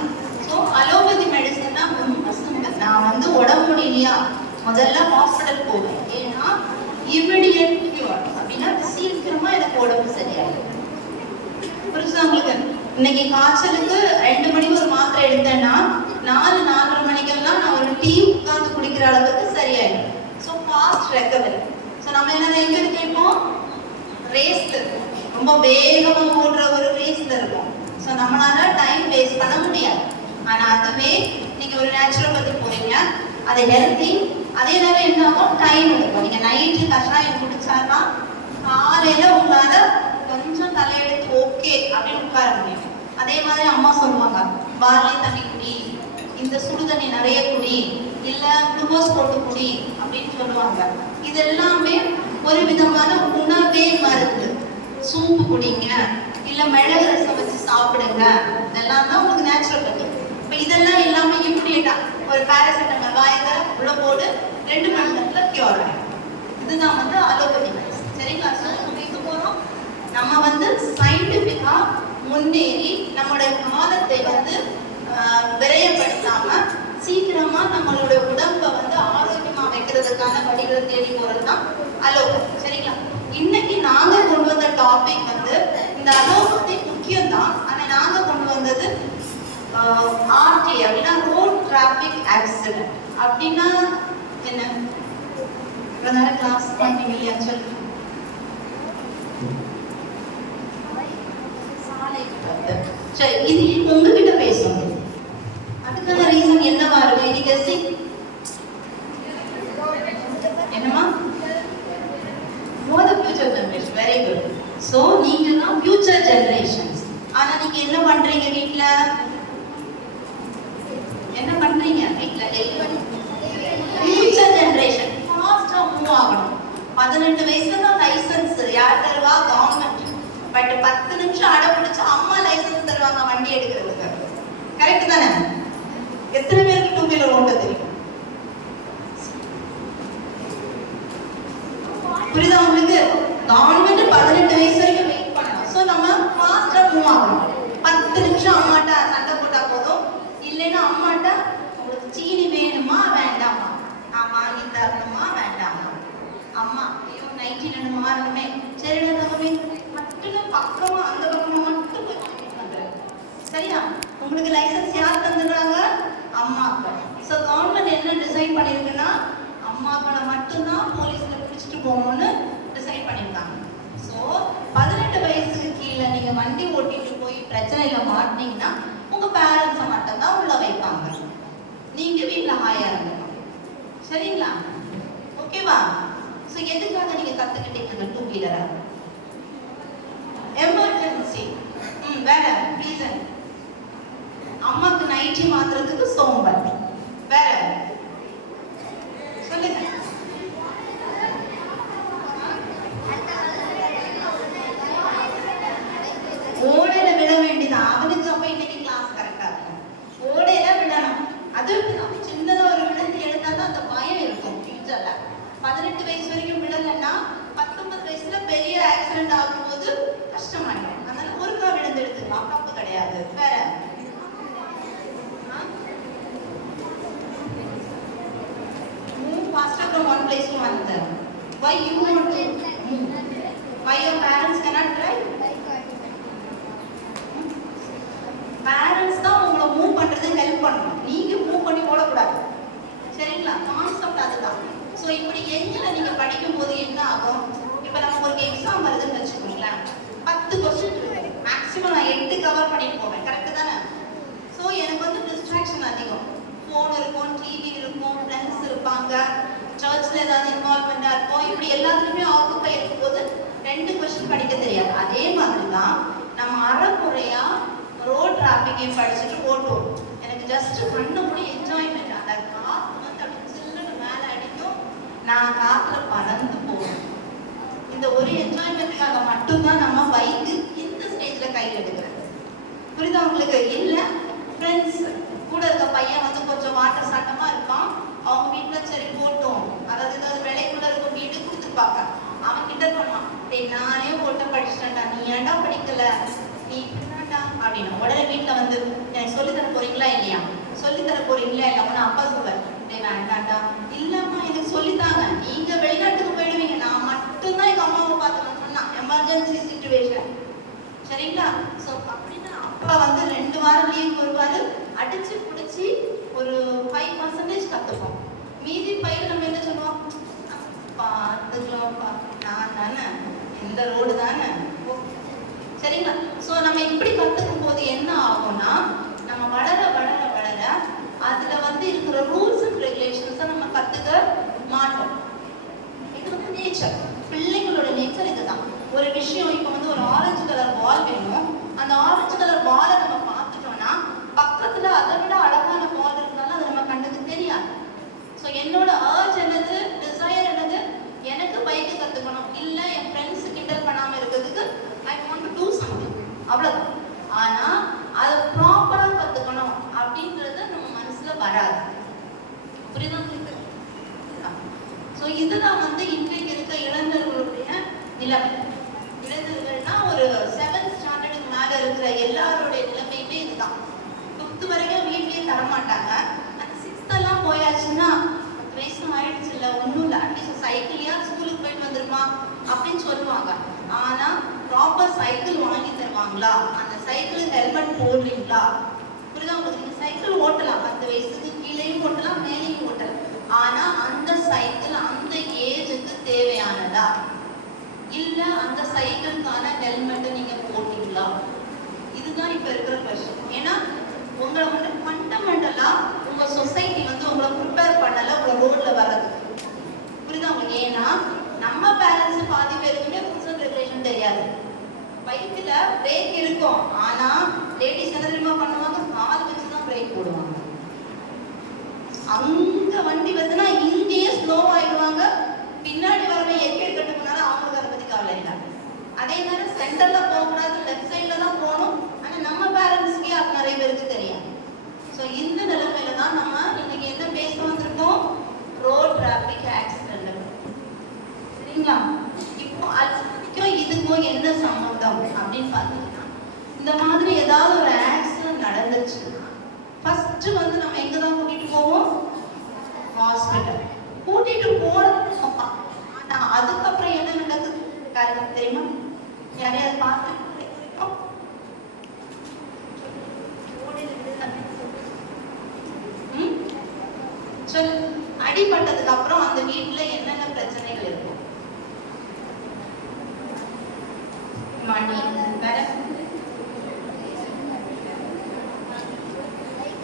ஸோ அலோபதி மெடிசன்னா ரொம்ப சிம்பிள். நான் வந்து உடம்பு முடியலையா, முதல்ல ஹாஸ்பிட்டல் போவேன். ஏன்னா இமிடியட் கியூர் அப்படின்னா சீக்கிரமா எனக்கு உடம்பு சரியாயிடும். புரியுதா உங்களுக்கு? இன்னைக்கு காய்ச்சலுக்கு 2 மணிக்கு ஒரு மாத்திரை எடுத்தேன்னா 4-4:30 மணிக்கெல்லாம் நான் ஒரு டீ உட்காந்து குடிக்கிற அளவுக்கு சரியாயிடும். So fast recovery. ஸோ நம்ம என்ன எங்க இருக்கோம்? ரேஸ்ல இருக்கும், ரொம்ப வேகமா ஓடுற ஒரு ரேஸ்ல இருக்கும். ஸோ நம்மளால டைம் வேஸ்ட் பண்ண முடியாது. ஆனா அதுவே நீங்க ஒரு நேச்சுரோபதி போறீங்க, அது ஹெல்த்தி, அதே நேரம் என்ன ஆகும்? டைம் எடுக்கும். நீங்க நைட்டு கஷாயம் குடிச்சாருன்னா காலையில உங்களால கொஞ்சம் தலையெடுத்து ஓகே அப்படின்னு உட்கார முடியும். அதே மாதிரி அம்மா சொல்லுவாங்க, பார்லி தண்ணி குடி, இந்த சுடு தண்ணி நிறைய குடி, இல்ல குளுக்கோஸ் போட்டு குடி அப்படின்னு சொல்லுவாங்க. இது எல்லாமே ஒரு விதமான உணவே மருந்து. சூப்பு குடிங்க, இல்ல மிளகு ரசம் வச்சு சாப்பிடுங்க, இதெல்லாம் தான் உங்களுக்கு நேச்சுரோபதி. இப்போ இதெல்லாம் எல்லாமே இம்மிடியேட்டா ஒரு பேராசிட்டமால் வாய்ந்த உள்ள போட்டு 2 மணி நேரத்துல கியூர் ஆகும். இதுதான் வந்து அலோபதி மெடிசன். சரிங்களா? ஸோ நம்ம இது போகிறோம், நம்ம வந்து சயின்டிஃபிக்கா முன்னேறி நம்மளுடைய காலத்தை வந்து விரயப்படுத்தாம சீக்கிரமா நம்மளோட உடம்பை வந்து ஆரோக்கியமா வைக்கிறதுக்கான வழிகளை தேடி போறது தான் அலோபதி. சரிங்களா? இன்னைக்கு நாங்க கொண்டு வந்த டாபிக் வந்து இந்த அலோபதி முக்கியம் தான். ஆனா நாங்க கொண்டு வந்தது ஆர்டி அப்படின்னா ரோட் டிராபிக் ஆக்சிடென்ட். அப்படின்னா என்ன? கிளாஸ் பண்ணீங்க இல்லையா? சொல்லுங்க. சரி, இது உங்ககிட்ட பேசணும். அதுக்கான ரீசன் என்னவா இருக்கு? இது கெஸ்டிங் என்னமா? For the future generation. Very good. So நீங்க தான் future generations. ஆனா நீங்க என்ன பண்றீங்க வீட்ல? என்ன பண்றீங்க வீட்ல? future generation ஃபாஸ்டா மூவ் ஆகணும். 18 வயசுல தான் லைசென்ஸ் யார் தருவா? கவர்மெண்ட். பட் 10 நிமிஷம் அட பிடிச்சு அம்மா லைசென்ஸ் தருவாங்க வண்டி எடுக்கிறதுக்கு. கரெக்ட் தானே? எத்தனை பேருக்கு 2 வீலர் ஓட்ட தெரியும்? புரியுதா உங்களுக்கு? கவர்மெண்ட் 18 வயசு வரைக்கும் வெயிட் பண்ணணும். ஸோ நம்ம ஃபாஸ்டா மூவ் ஆகணும். 10 நிமிஷம் அம்மாட்ட சண்டை போட்டா போதும். இல்லைன்னா அம்மாட்ட உங்களுக்கு சீனி வேணுமா வேண்டாமா, நான் வாங்கி தரணுமா வேண்டாமா, அம்மா ஐயோ நைட்டி ரெண்டு மாறணுமே, சரி தகவே மட்டும் பக்கமா அந்த பக்கமா மட்டும் போய் வாங்கிட்டு வந்துடுறேன். சரியா? உங்களுக்கு லைசன்ஸ் யார் தந்துடுறாங்க? அம்மாக்கள். ஸோ கவர்மெண்ட் என்ன டிசைட் பண்ணியிருக்குன்னா, அம்மாக்களை மட்டும்தான் போலீஸ்ல பிடிச்சிட்டு போகணும்னு டிசைட் பண்ணியிருக்காங்க. ஸோ 18 வயசுக்கு கீழே நீங்க வண்டி ஓட்டிட்டு போய் பிரச்சனையில மாட்டினீங்கன்னா உங்க பேரண்ட்ஸை மட்டும்தான் உள்ள வைப்பாங்க. நீங்க வீட்டுல ஹாயா இருந்தோம். சரிங்களா? ஓகேவா? ஸோ எதுக்காக நீங்க கத்துக்கிட்டீங்க 2 வீலரை? எமர்ஜென்சி. வேற ரீசன் அம்மாக்கு நைட்டி மாத்துறதுக்கு சோம்பல். வேற சொல்லுங்க. ஓடையில விழ வேண்டியதான். அவனுக்கு அப்ப இன்னைக்கு கிளாஸ் கரெக்டா இருக்கும். ஓடையில விழணும். அது சின்னதா ஒரு விழுந்து எழுந்தாதான் அந்த பயம் இருக்கும் ஃபியூச்சர்ல. 18 வயசு வரைக்கும் விழலைன்னா 19 வயசுல பெரிய ஆக்சிடென்ட் ஆகும்போது கஷ்டமாயிடும். அதனால ஒருக்கா விழுந்து எடுத்துக்கலாம், தப்பு கிடையாது. வேற move faster from one place to another. Why you want to move? Why your parents cannot drive? Parents தான் உங்களை மூவ் பண்றது ஹெல்ப் பண்ணணும். நீங்க மூவ் பண்ணி ஓடக்கூடாது. சரிங்களா? கான்செப்ட் அதுதான். ஸோ இப்படி எங்கில் நீங்க படிக்கும் போது என்ன ஆகும்? இப்போ நமக்கு ஒரு எக்ஸாம் வருதுன்னு வச்சுக்கோங்களேன். 10 கொஸ்டின் இருக்கு. மேக்ஸிமம் நான் 8 கவர் பண்ணிட்டு போவேன். கரெக்டு தானே? ஸோ எனக்கு வந்து டிஸ்ட்ராக்ஷன் அதிகம். ஃபோன் இருக்கும், டிவி இருக்கும், ஃப்ரெண்ட்ஸ் இருப்பாங்க, சர்ச்சில் ஏதாவது இன்வால்மெண்ட்டாக இருக்கும். இப்படி எல்லாத்துலேயுமே ஆக்குப்பை இருக்கும்போது 2 கொஸ்டின் படிக்க தெரியாது. அதே மாதிரி தான் நம்ம அறக்குறையா ரோட் டிராஃபிக்கையும் படிச்சுட்டு ஓட்டுவோம். எனக்கு ஜஸ்ட் கண்ணு கூட என்ஜாய்மெண்ட். அந்த காற்று வந்து அப்படி சில்லுன்னு மேலே அடிக்கும், நான் காற்றுல பறந்து போவேன். இந்த ஒரு என்ஜாய்மெண்ட்டுக்காக மட்டும்தான் நம்ம பைக்கு இந்த ஸ்டேஜில் கையில் எடுக்கிறேன். புரியுதா உங்களுக்கு? இல்லை ஃப்ரெண்ட்ஸ் கூட இருக்க பையன் வந்து கொஞ்சம் வாட்ட சாட்டமாக இருப்பான். அவங்க வீட்டில் சரி போட்டோம், அதாவது ஏதாவது விலைக்குள்ள இருக்க வீடு கொடுத்துருப்பாங்க. அவன் கிட்ட பண்ணுவான், நானே ஓட்ட படிச்சுட்டேன்டா, நீ ஏன்டா படிக்கல, நீ அப்படின்னு. உடனே வீட்டில் வந்து எனக்கு சொல்லித்தர போறீங்களா இல்லையா, சொல்லித்தர போறீங்களா இல்லையா? அவனை அப்பா சொல்லுவேன், வேண்டாண்டா. இல்லம்மா எனக்கு சொல்லித்தாங்க, நீங்க வெளிநாட்டுக்கு போயிடுவீங்க, நான் மட்டும்தான் எங்க அம்மாவை பார்த்துக்கணும்னு சொன்னா எமர்ஜென்சி சிச்சுவேஷன். சரிங்களா? ஸோ அப்படின்னா அப்பா வந்து 2 வாரம் லீவ் வருவாரு, அடிச்சு பிடிச்சி ஒரு 5% கற்றுப்போம். மீதி பயிர் நம்ம என்ன சொல்லுவோம், பார்த்துக்கலாம்ப்பா, நான் தானே, இந்த ரோடு தானே. சரிங்களா? ஸோ நம்ம இப்படி கற்றுக்கும் போது என்ன ஆகும்னா, நம்ம வளர வளர வளர அதில் வந்து இருக்கிற ரூல்ஸ் அண்ட் ரெகுலேஷன்ஸை நம்ம கற்றுக்க மாட்டோம். இது வந்து நேச்சர், பிள்ளைங்களோட நேச்சர் இதுதான். ஒரு விஷயம் இப்போ வந்து ஒரு ஆரஞ்சு கலர் பால் வேணும், அந்த ஆரஞ்சு கலர் பாலை நம்ம பார்த்துட்டோம்னா பக்கத்தில் அதை விட அழகான பால் இருந்தாலும் அது நம்ம கண்ணுக்கு தெரியாது. ஸோ என்னோட அர்ஜ் என்னது, டிசைர் என்னது, எனக்கு பைக்கு கற்றுக்கணும், இல்லை என் ஃப்ரெண்ட்ஸு கிண்டல் பண்ணாமல் இருக்கிறதுக்கு I want to do something, அவ்வளோதான். ஆனால் அதை ப்ராப்பராக கற்றுக்கணும் அப்படின்றது நம்ம மனசில் வராது. புரியுதா உங்களுக்கு? ஸோ இதுதான் வந்து இன்றைக்கு இருக்க இளைஞர்களுடைய நிலைமை. இளைஞர்கள்னா ஒரு 7th ஸ்டாண்டர்டுக்கு மேலே இருக்கிற எல்லாருடைய நிலைமையுமே இதுதான். 5th வரைக்கும் வீட்லேயே தரமாட்டாங்க. அந்த 6th போயாச்சுன்னா 10 வயசு ஆயிடுச்சு, இல்லை ஒன்றும் இல்லை, அட்லீஸ்ட் சைக்கிளையா ஸ்கூலுக்கு போயிட்டு வந்துருமா அப்படின்னு சொல்லுவாங்க. ஆனால் ப்ராப்பர் சைக்கிள் வாங்கி தருவாங்களா, அந்த சைக்கிள் ஹெல்மெட் போடுறீங்களா? புரியுதா உங்களுக்கு? நீங்கள் சைக்கிள் ஓட்டலாம், 10 வயசுக்கு கீழேயும் ஓட்டலாம், மேலேயும் ஓட்டலாம். ஆனால் அந்த சைக்கிள் அந்த ஏஜுக்கு தேவையானதா, இல்லை அந்த சைக்கிளுக்கான ஹெல்மெட்டை நீங்கள் போட்டீங்களா? இதுதான் இப்போ இருக்கிற கொஸ்டின். ஏன்னா உங்களை வந்து ஃபண்டமெண்டலாக உங்கள் சொசைட்டி வந்து உங்களை ப்ரிப்பேர் பண்ணலை உங்களை ரோட்டில் வர்றதுக்கு. புரியுதா உங்களுக்கு? ஏன்னா நம்ம பேரண்ட்ஸ் பாதி பேருக்குமே ரூல்ஸ் அண்ட் ரெகுலேஷன் தெரியாது. பைக்கில் பிரேக் இருக்கும், ஆனால் லேடிஸ் என்ன தெரியுமா பண்ணுவாங்க, கால் வச்சு தான் பிரேக் போடுவாங்க. அங்கே வண்டி வருதுன்னா இங்கேயே ஸ்லோ ஆகிடுவாங்க, பின்னாடி வரவங்க எக்கெடு கட்டு போனாலும் அவங்களுக்கு அதை பற்றி கவலை இல்லை. அதே மாதிரி சென்டரில் போகக்கூடாது, லெஃப்ட் சைடில் தான் போகணும். ஆனால் நம்ம பேரண்ட்ஸ்க்கே அது நிறைய பேருக்கு தெரியும். ஸோ இந்த நிலைமையில தான் நம்ம இன்னைக்கு என்ன பேச வந்திருக்கோம், ரோட் டிராஃபிக் ஆக்சிடென்ட். சரிங்களா? இப்போ அதுக்கும் இதுக்கும் என்ன சம்பந்தம் அப்படின்னு பார்த்தீங்கன்னா, இந்த மாதிரி ஏதாவது ஒரு ஆக்சிடென்ட் நடந்துச்சுன்னா ஃபர்ஸ்ட் வந்து நம்ம எங்கே தான் கூட்டிகிட்டு போவோம், ஹாஸ்பிட்டல் கூட்டிகிட்டு போகிறது. ஆனால் அதுக்கப்புறம் என்ன நடக்குது காரணம் தெரியுமா? யாரையாவது பார்த்து சொல்லு, அடிபட்டதுக்கு அப்புறம் அந்த வீட்டுல என்னென்ன பிரச்சனைகள் இருக்கும்? மணி, வேற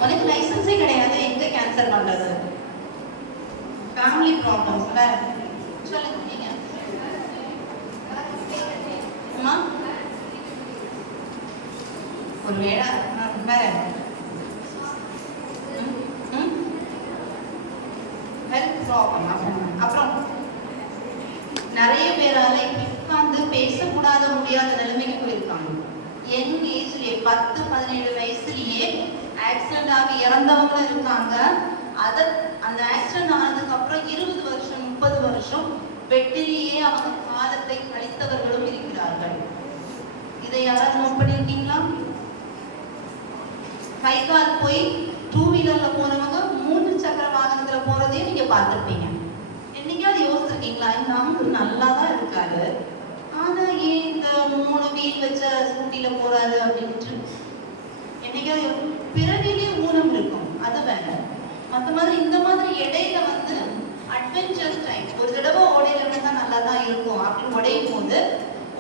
உனக்கு லைசன்ஸே கிடையாது, எங்க கேன்சல் பண்றது? ஃபேமிலி ப்ராப்ளம்ஸ், வேற சொல்லுங்க நீங்க. அம்மா ஒரு வேலை, வேற முடியாத நிலைமைக்கு போயிருக்காங்க. யங் ஏஜ்லயே 10-17 வயசுலயே ஆக்சிடென்ட் ஆகி இறந்தவங்களும் இருக்காங்க. அந்த ஆக்சிடென்ட் ஆனதுக்கு அப்புறம் 20 வருஷம் 30 வருஷம் பெட்டிலேயே அவங்க காலத்தை கழித்தவர்களும் இருக்கிறார்கள். இதை யாராவது நோட் பண்ணிருக்கீங்களா? கை கால் போய் 2 வீலர்ல போறவங்க 3 சக்கர வாகனத்துல போறதையும் நீங்க பார்த்திருப்பீங்க. என்னைக்காவது யோசிச்சிருக்கீங்களா, இந்த அங்கிள் நல்லா தான் இருக்காரு, ஆனா ஏன் இந்த 3 வீல் வச்ச ஸ்கூட்டில போறாரு அப்படின்ட்டு? என்னைக்காவது பிறவிலே ஊனம் இருக்கும், அது வேற. மற்ற மாதிரி இந்த மாதிரி இடையில வந்து அட்வென்ச்சர் டைம் ஒரு தடவை உடையில நல்லா தான் இருக்கும் அப்படின்னு உடையும் போது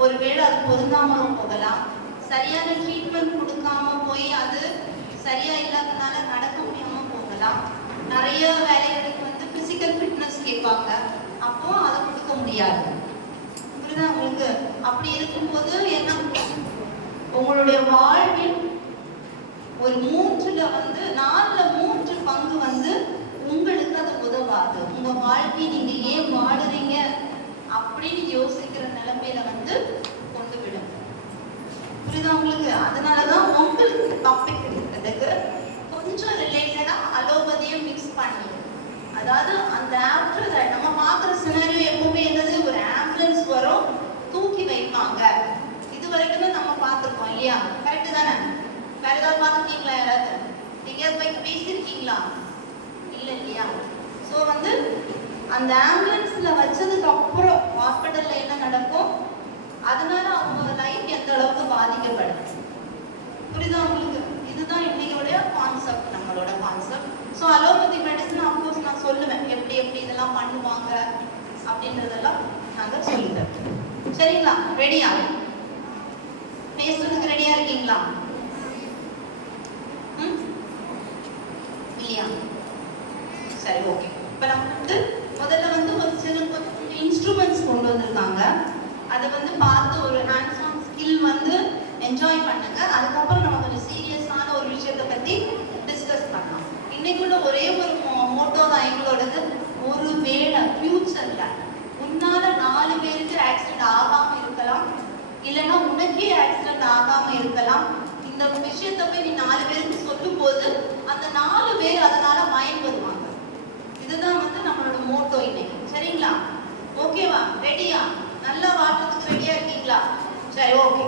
ஒருவேளை அது பொருந்தாமலும் போகலாம். சரியான ட்ரீட்மெண்ட் கொடுக்காம போய் அது சரியா இல்லாதனால நடக்க முடியாம போகலாம். நிறைய வேலைகளுக்கு வந்து பிசிக்கல் ஃபிட்னஸ் கேட்பாங்க, அப்போ அதை கொடுக்க முடியாது. புரியுதா உங்களுக்கு? அப்படி இருக்கும்போது என்ன, உங்களுடைய வாழ்வில் ஒரு 3ல வந்து 4ல 3 பங்கு வந்து உங்களுக்கு அது உதவாது. உங்க வாழ்க்கை நீங்க ஏன் வாடுறீங்க அப்படின்னு யோசிக்கிற நிலைமையில வந்து கொண்டு விடும். புரியுதா உங்களுக்கு? அதனாலதான் உங்களுக்கு டாபிக் இருக்கிறதுக்கு கொஞ்சம் ரிலேட்டடா அலோபதியும் மிக்ஸ் பண்ணி, அதாவது அந்த ஆஃப்டர் தட் நம்ம பார்க்குற சினாரியோ எப்பவுமே என்னது, ஒரு ஆம்புலன்ஸ் வரும், தூக்கி வைப்பாங்க. இது வரைக்கும் நம்ம பார்த்துருக்கோம் இல்லையா? கரெக்டு தானே? வேற ஏதாவது பார்த்துருக்கீங்களா? யாராவது எங்கேயாவது போய் பேசியிருக்கீங்களா? இல்லை இல்லையா? ஸோ வந்து அந்த ஆம்புலன்ஸ்ல வச்சதுக்கு அப்புறம் ஹாஸ்பிட்டல்ல என்ன நடக்கும், அதனால அவங்க லைஃப் எந்த அளவுக்கு பாதிக்கப்படும். புரியுதா உங்களுக்கு? இதுதான் இன்னையோட கான்செப்ட், நம்மளோட concept. So allopathy medicine of course நான் சொல்லுவேன் எப்படி எப்படி இதெல்லாம் பண்ணுவாங்க அப்படின்றதெல்லாம் நாங்கள் சொல்லித்தரோம். சரிங்களா? ரெடியா? பேசுறதுக்கு ரெடியா இருக்கீங்களா? இல்லையா? சரி, ஓகே. இப்போ நம்ம வந்து முதல்ல வந்து ஒரு சில இன்ஸ்ட்ருமெண்ட்ஸ் கொண்டு வந்திருக்காங்க. அதை வந்து பார்த்து ஒரு ஹேண்ட்ஸ் ஆன் ஸ்கில் வந்து என்ஜாய் பண்ணுங்க. அதுக்கப்புறம் நம்ம கொஞ்சம் சீரியஸான ஒரு விஷயத்தை பற்றி டிஸ்கஸ் பண்ணலாம். இன்னைக்குள்ள ஒரே ஒரு மோட்டோ தான் எங்களோடது. ஒரு வேளை ஃபியூச்சர்ல உன்னால 4 பேருக்கு ஆக்சிடென்ட் ஆகாம இருக்கலாம், இல்லைன்னா உனக்கே ஆக்சிடென்ட் ஆகாம இருக்கலாம். இந்த விஷயத்தை போய் நீ 4 பேருக்கு சொல்லும் போது அந்த 4 பேர் அதனால பயன்படுவாங்க. இதுதான் வந்து நம்மளோட மோட்டோ இன்னைக்கு. சரிங்களா? ஓகேவா? ரெடியா? நல்லா வாட்டுறதுக்கு ரெடியா இருக்கீங்களா? சரி, ஓகே.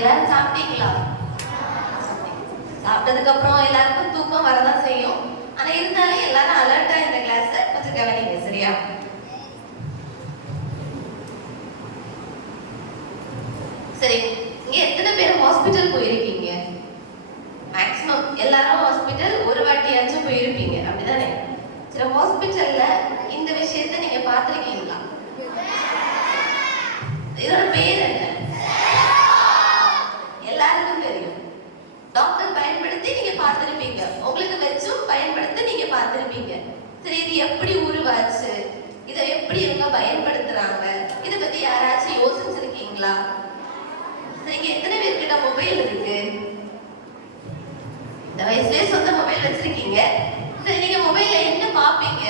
எல்லாரும் சாப்பிட்டீங்களா? சாப்பிட்டதுக்கு அப்புறம் எல்லாருக்கும் தூக்கம் வரதான் செய்யும். ஆனா இருந்தாலும் எல்லாரும் அலர்ட்டா இந்த கிளாஸ் கொஞ்சம் கவனிங்க. சரியா? சரி, இங்க எத்தனை பேர் ஹாஸ்பிட்டல் போயிருக்கீங்க? மேக்ஸிமம் எல்லாரும் ஹாஸ்பிட்டல் ஒரு வாட்டியாச்சும் போயிருப்பீங்க, அப்படிதானே? சரி, ஹாஸ்பிட்டல்ல இந்த விஷயத்த நீங்க பார்த்திருக்கீங்களா? இதோட பேர் என்ன? எல்லாருக்கும் தெரியும். டாக்டர் பயன்படுத்தி நீங்க பார்த்திருப்பீங்க, உங்களுக்கு வச்சும் பயன்படுத்தி நீங்க பார்த்திருப்பீங்க. சரி, இது எப்படி உருவாச்சு, இதை எப்படி இவங்க பயன்படுத்துறாங்க, இதை பத்தி யாராச்சும் யோசிச்சிருக்கீங்களா? நீங்க எத்தனை பேர்கிட்ட மொபைல் இருக்கு? இந்த வயசுலயே சொந்த மொபைல் வச்சிருக்கீங்க. சரி, நீங்க மொபைல்ல என்ன பாப்பீங்க?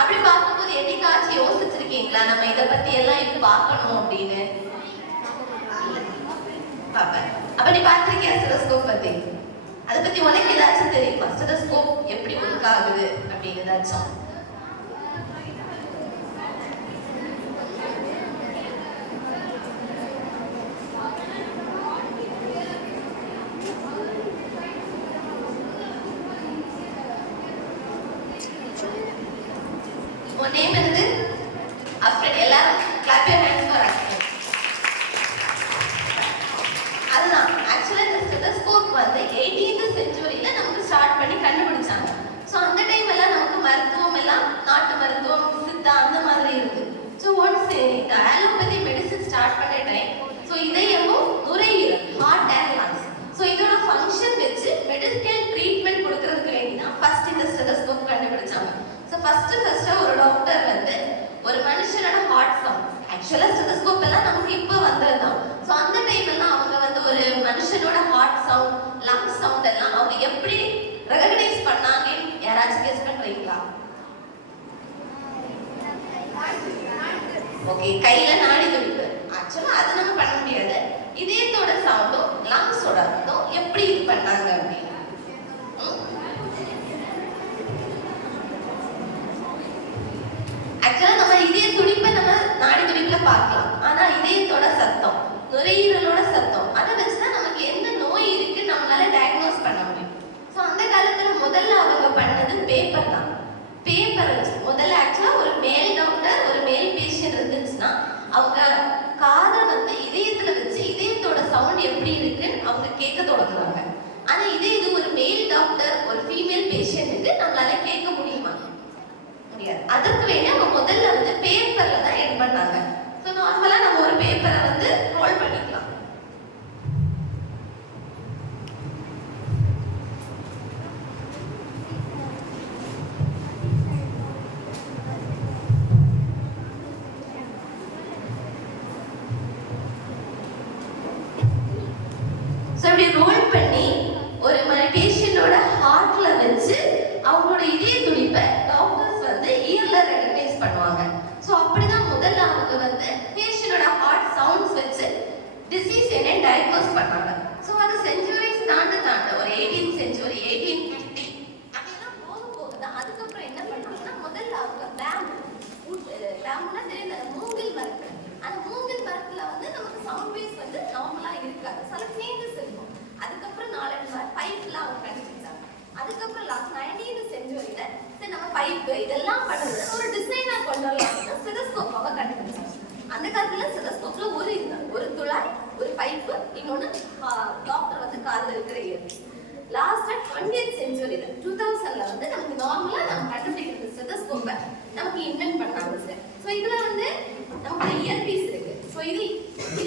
அப்படி பார்க்கும்போது என்னைக்காச்சும் யோசிச்சிருக்கீங்களா நம்ம இதை பத்தி எல்லாம் இப்ப பார்க்கணும் அப்படின்னு? பாப்பேன். அப்ப நீ பார்த்திருக்கியா ஸ்டெதஸ்கோப் பத்தி? அதை பத்தி உனக்கு ஏதாச்சும் தெரியுமா? ஸ்டெதஸ்கோப் எப்படி ஒர்க் ஆகுது அப்படின்னு ஏதாச்சும்? உன் நேம் என்னது? அஃப்ரெட். எல்லாரும் clap your hands for Alfred. அதுதான் ஆக்சுவலா இந்த ஸ்டெதஸ்கோப் வந்து 18th செஞ்சுரியில நமக்கு ஸ்டார்ட் பண்ணி கண்டுபிடிச்சாங்க. ஸோ அந்த டைம் எல்லாம் நமக்கு மருத்துவம் எல்லாம் நாட்டு மருத்துவம், சித்தா அந்த மாதிரி இருக்கு. ஸோ ஒன்ஸ் இந்த ஆலோபதி மெடிசன் ஸ்டார்ட் பண்ண டைம், ஸோ இதயமும் நுரையீரல், ஹார்ட் அண்ட் லங்ஸ், ஸோ இதோட ஃபங்க்ஷன் ஓகே, கையில நாடி துடிப்பு. ஆக்சுவலா அது நம்ம பண்ண முடியாது. இதயத்தோட சவுண்டும் லங்ஸோட அர்த்தம் எப்படி இது பண்ணாங்க அப்படின்னு. ஆக்சுவலா நம்ம இதய துடிப்பை நம்ம நாடி துடிப்புல பார்க்கலாம். ஆனா இதயத்தோட சத்தம், நுரையீரலோட சத்தம், அதை வச்சுதான் நமக்கு எந்த நோய் இருக்கு நம்மளால டயக்னோஸ் பண்ண முடியும். ஸோ அந்த காலத்துல முதல்ல அவங்க பண்ணது பேப்பர் தான். பேப்பர் வச்சு முதல்ல ஆக்சுவலா ஒரு மேல் டாக்டர் ஒரு மேல் பேஷண்ட் இருந்துச்சுன்னா அவங்க காதை வந்து இதயத்துல வச்சு இதயத்தோட சவுண்ட் எப்படி இருக்குன்னு அவங்க கேட்க தொடங்குறாங்க. ஆனா இது ஒரு மேல் டாக்டர் ஒரு ஃபீமேல் பேஷண்ட்டுக்கு நம்மளால கேட்க முடியுமா? முடியாது. அதற்கு வேண்டி அவங்க முதல்ல வந்து பேப்பர்ல தான் எட் பண்ணாங்க. ஸோ நார்மலா நம்ம ஒரு பேப்பரை வந்து ரோல் பண்ணிக்கலாம். ஸோ அப்படி ரோல் பண்ணி ஒரு பேஷண்டோட ஹார்ட்ல வச்சு அவங்களோட இதய துடிப்பை டாக்டர்ஸ் வந்து இயர்ல ரெகக்னைஸ் பண்ணுவாங்க. ஸோ அப்படிதான் முதல்ல அவங்க வந்து பேஷண்டோட ஹார்ட் சவுண்ட்ஸ் வச்சு டிசீஸ் என்ன டயக்னோஸ் பண்ணாங்க. ஸோ அது செஞ்சுரிஸ் தாண்ட ஒரு 18th century 1850 அப்படிலாம் போகுதான் அதுக்கப்புறம் என்ன பண்ணாங்கன்னா முதல்ல அவங்க பேம்புனா தெரியும் மூங்கில் மரத்து. அந்த மூங்கில் மரத்துல வந்து நமக்கு சவுண்ட் வேவ்ஸ் வந்து நார்மலா இருக்காது, சில சேஞ்சஸ் இருக்கும். அதுக்கப்புறம் நாலஞ்சு பைப்லாம் அவங்க கண்டுபிடிச்சாங்க. அதுக்கப்புறம் லாஸ்ட் 19th centuryல சரி நம்ம பைப்பு இதெல்லாம் பண்ணுறது ஒரு டிசைனா கொண்டு வரலாம்னு ஸ்டெதஸ்கோப் அவங்க கண்டுபிடிச்சாங்க. அந்த காலத்துல ஸ்டெதஸ்கோப்ல ஒரு துளாய் ஒரு பைப்பு இன்னொன்னு டாக்டர் வந்து காதுல இருக்கிற இயர். லாஸ்டா 20th centuryல 2000ல வந்து நமக்கு நார்மலா நம்ம கண்டுபிடிக்கிறது ஸ்டெதஸ்கோப்பை நமக்கு இன்வென்ட் பண்ணாங்க சார். ஸோ இதுல வந்து நமக்கு இயர் பீஸ் இருக்கு. ஸோ இது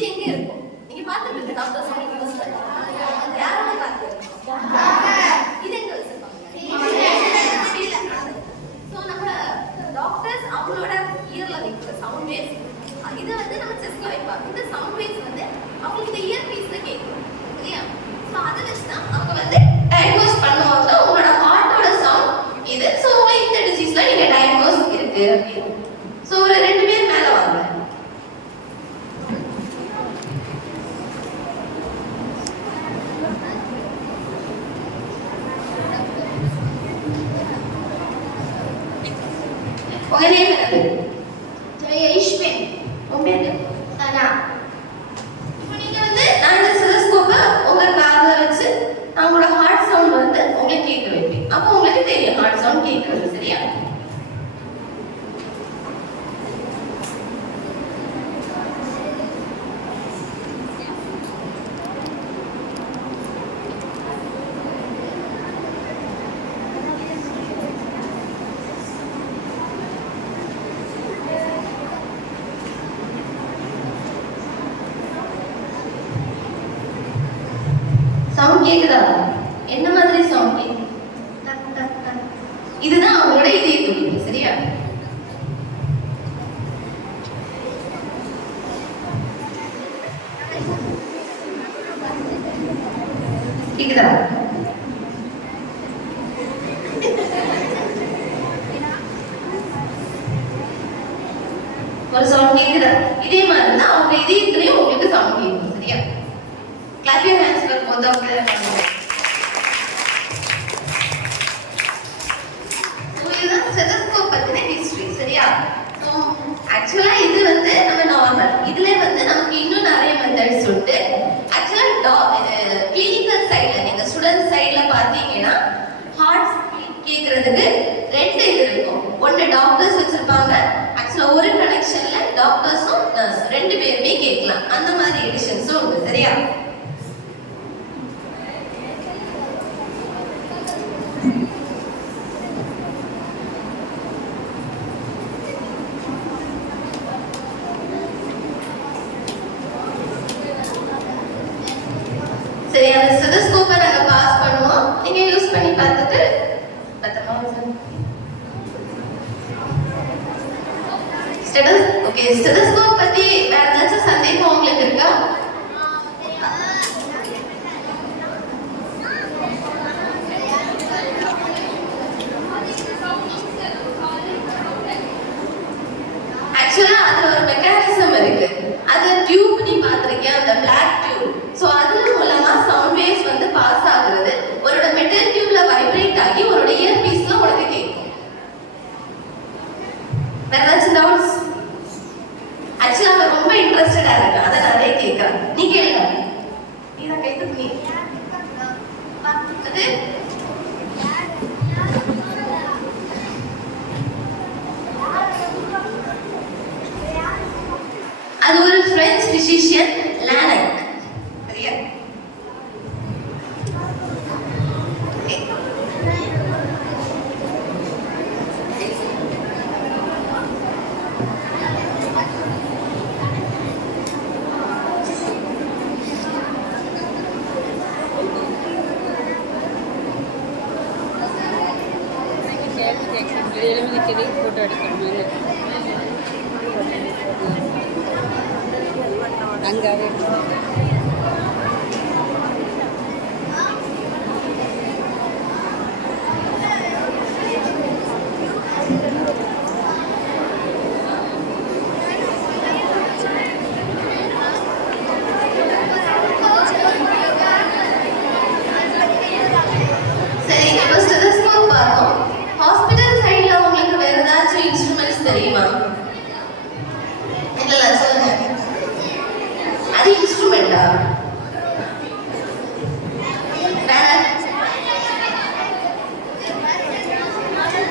எங்க இருக்கும்? நீங்க பார்த்துட்டு டாக்டர் சொல்லுங்க யூஸ் பண்ணுங்க. யாரோட பார்த்து இது எங்க வச்சிருப்பாங்க? ஸோ நம்ம டாக்டர்ஸ் அவங்களோட இயர்ல வைக்கிற சவுண்ட் வேவ்ஸ் இதை வந்து நம்ம செஸ்ட்ல வைப்பாங்க. இந்த சவுண்ட் வேவ்ஸ் வந்து அவங்களுக்கு இந்த இயர் பீஸ்ல கேட்கும் சரியா? ஸோ அதை வச்சுதான் அவங்க வந்து டயக்னோஸ் பண்ணுவாங்க உங்களோட ஹார்ட்டோட சவுண்ட் இது. ஸோ உங்களுக்கு இந்த டிசீஸ்ல நீங்க டயக்னோஸ் இருக்கு அப்படின்னு. ஸோ ஒரு 2 பேர் மேல வாங்க. உங்க நேம் என்னது? ஜெயேஷ்வன். உங்க பேரு? சனா. இப்போ நீங்க வந்து நான் இந்த ஸ்டெதஸ்கோப்பை உங்க காதுல வச்சு அவங்களோட ஹார்ட் சவுண்ட் வந்து உங்களுக்கு கேட்க வைப்பேன். அப்போ உங்களுக்கு தெரியும் ஹார்ட் சவுண்ட் கேட்கறது சரியா? சவுண்ட் கேக்குதா? என்ன மாதிரி சவுண்ட் கேக்குது? இதுதான் அவங்களோட இதய துடிப்பு சரியா? கேக்குதா? ஒரு சவுண்ட் கேக்குதா? இதே மாதிரி தான் அவங்க இதயத்திலையும் உங்களுக்கு சவுண்ட் கேட்கும் சரியா? Clap your hands for both of them. So இதுதான் ஸ்டெதஸ்கோப் பத்தின ஹிஸ்டரி சரியா? ஸோ ஆக்சுவலா இது வந்து நம்ம நார்மல். இதுல வந்து நமக்கு இன்னும் நிறைய மெத்தட்ஸ் உண்டு. ஆக்சுவலா இது கிளினிக்கல் சைட்ல நீங்க ஸ்டூடெண்ட் சைட்ல பாத்தீங்கன்னா ஹார்ட் கேட்கறதுக்கு 2 இது இருக்கும். ஒன்று டாக்டர்ஸ் வச்சிருப்பாங்க. ஆக்சுவலா ஒரு கனெக்ஷன்ல டாக்டர்ஸும் நர்ஸ் 2 பேருமே கேட்கலாம். அந்த மாதிரி எடிஷன்ஸும் உண்டு சரியா? சரி, அந்த ஸ்டெதஸ்கோப்பை நாங்க பாஸ் பண்ணுவோம். நீங்க யூஸ் பண்ணி பார்த்துட்டு பத்திரமா ஸ்டெதஸ்கோப் பத்தி வேற ஏதாச்சும் சந்தேகம் உங்களுக்கு இருக்கா? ஆக்சுவலா அது ஒரு மெக்கானிசம் அது அது ஒரு பிரெஞ்சு பிசிஷியன் லானக். சரியா? ಫೋಟೋ எடுக்கணும் ಹಂಗಾರೆ சரி, இப்போ ஸ்டெதஸ்கோப் பார்த்தோம். ஹாஸ்பிடல் சைடுல உங்களுக்கு வேற ஏதாச்சும் இன்ஸ்ட்ருமெண்ட்ஸ் தெரியுமா? இல்ல சொல்லுங்க. அது இன்ஸ்ட்ருமெண்டா? வேற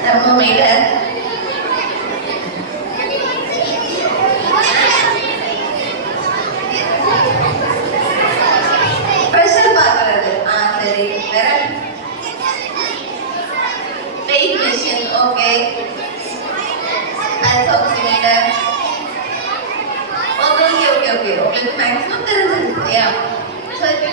தெர்மோமீட்டர், பிரஷர் பார்க்கறது. சரி, வேற weight machine. Okay, pulse oximeter. Okay okay okay okay உங்களுக்கு மேக்ஸிமம் தெரிஞ்சிருக்கு இல்லையா? சரி,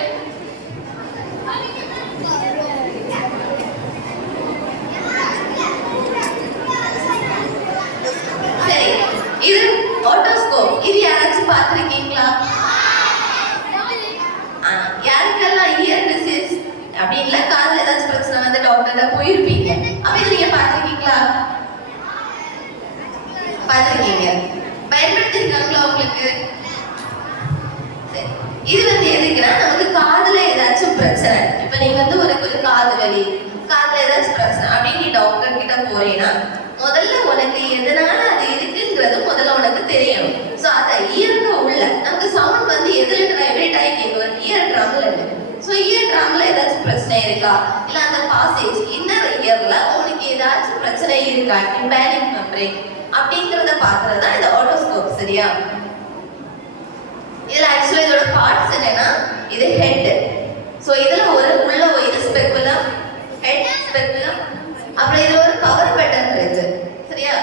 சரி, இது ஆட்டோஸ்கோப். இது யாராச்சும் பார்த்திருக்கீங்களா? யாருக்கெல்லாம் இயர் டிசீஸ் அப்படி இல்ல காதுல ஏதாச்சும் பிரச்சனை வந்து டாக்டர்கிட்ட போயிருப்பீங்க. அப்ப இதை நீங்க பார்த்திருக்கீங்களா? பார்த்திருக்கீங்க. பயன்படுத்திருக்காங்களா உங்களுக்கு? சரி, இது வந்து எதுக்குன்னா நமக்கு காதுல ஏதாச்சும் பிரச்சனை. இப்ப நீங்க வந்து உனக்கு ஒரு காது வலி, காதுல ஏதாச்சும் பிரச்சனை அப்படின்னு நீ டாக்டர் கிட்ட போறீங்கன்னா முதல்ல உனக்கு எதனால அது இருக்குன்றது முதல்ல உனக்கு தெரியணும். ஸோ அதை இயற்க உள்ள நமக்கு சவுண்ட் வந்து எதுல வைப்ரேட் ஆகி கேட்கும்? இயர் ட்ரம்ல இருக்கு. ஸோ இயர் ட்ரம்ல ஏதாச்சும் பிரச்சனை இருக்கா, இல்ல அந்த பாசேஜ் இன்னர் இயர்ல உனக்கு ஏதாச்சும் பிரச்சனை இருக்கா, டிம்பேனிக் மெம்பரேன் அப்படிங்கிறத பார்க்கறது தான் இந்த ஆட்டோஸ்கோப். சரியா? இதுல ஆக்சுவலா இதோட பார்ட்ஸ் என்னன்னா, இது ஹெட். ஸோ இதுல ஒரு உள்ள இது ஸ்பெக்குலம், ஹெட் ஸ்பெக்குலம், அப்புறம் இதுல ஒரு கவர் பட்டன் இருக்கு. சரியா?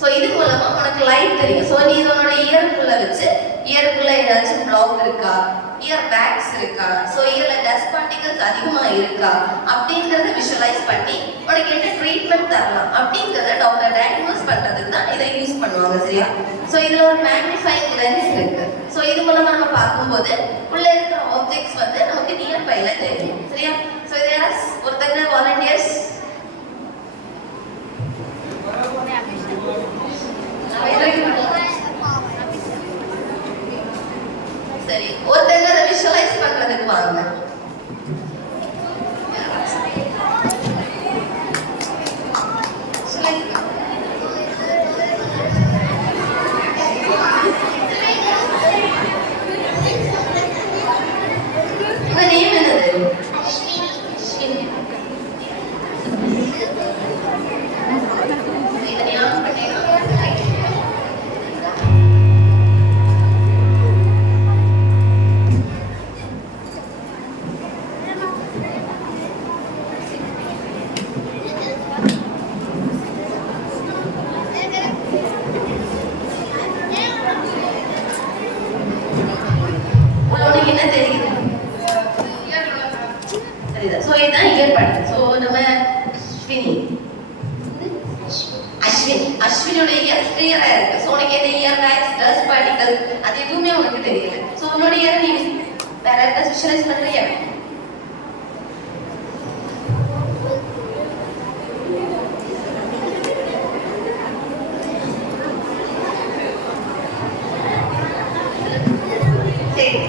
ஸோ இது மூலமா உனக்கு லைட் தெரியும். ஸோ நீ இதனோட இயருக்குள்ள வச்சு இயருக்குள்ள ஏதாச்சும் பிளாக் இருக்கா, இயர் பேக்ஸ் இருக்கா, ஸோ இயர்ல டஸ்ட் பார்ட்டிகல்ஸ் அதிகமா இருக்கா அப்படிங்கறத விஷுவலைஸ் பண்ணி உனக்கு என்ன ட்ரீட்மெண்ட் தரலாம் அப்படிங்கறத டாக்டர் டயக்னோஸ் பண்றதுக்கு தான் இதை யூஸ் பண்ணுவாங்க. சரியா? ஸோ இதுல ஒரு மேக்னிஃபைங் லென்ஸ் இருக்கு. ஸோ இது மூலமா நம்ம பார்க்கும்போது உள்ள இருக்கிற ஆப்ஜெக்ட்ஸ் வந்து நமக்கு நியர் பைல தெரியும். சரியா? ஸோ இது ஒருத்தங்க வாலண்டியர்ஸ் சரி, ஒருத்தங்க அதை விஷுவலைஸ் பண்றதுக்கு வாங்க. உங்க நேம் என்னது? அஸ்வினி. இதை ஞாபகம் பண்ணீங்கன்னா உங்களுக்கு என்ன தெரியுது? தெரியுதா? ஸோ இதுதான் இயர் பட். ஸோ நம்ம அஸ்வினோட இயர் கிளியரா இருக்கு. ஸோ உனக்கு எந்த இயர் பேக்ஸ், டஸ்ட் பார்ட்டிகல் அது எதுவுமே உனக்கு தெரியல. ஸோ உன்னோட இயர் நீ வேற யாருக்காச்சும் விஷுவலைஸ் பண்றியா? சரி,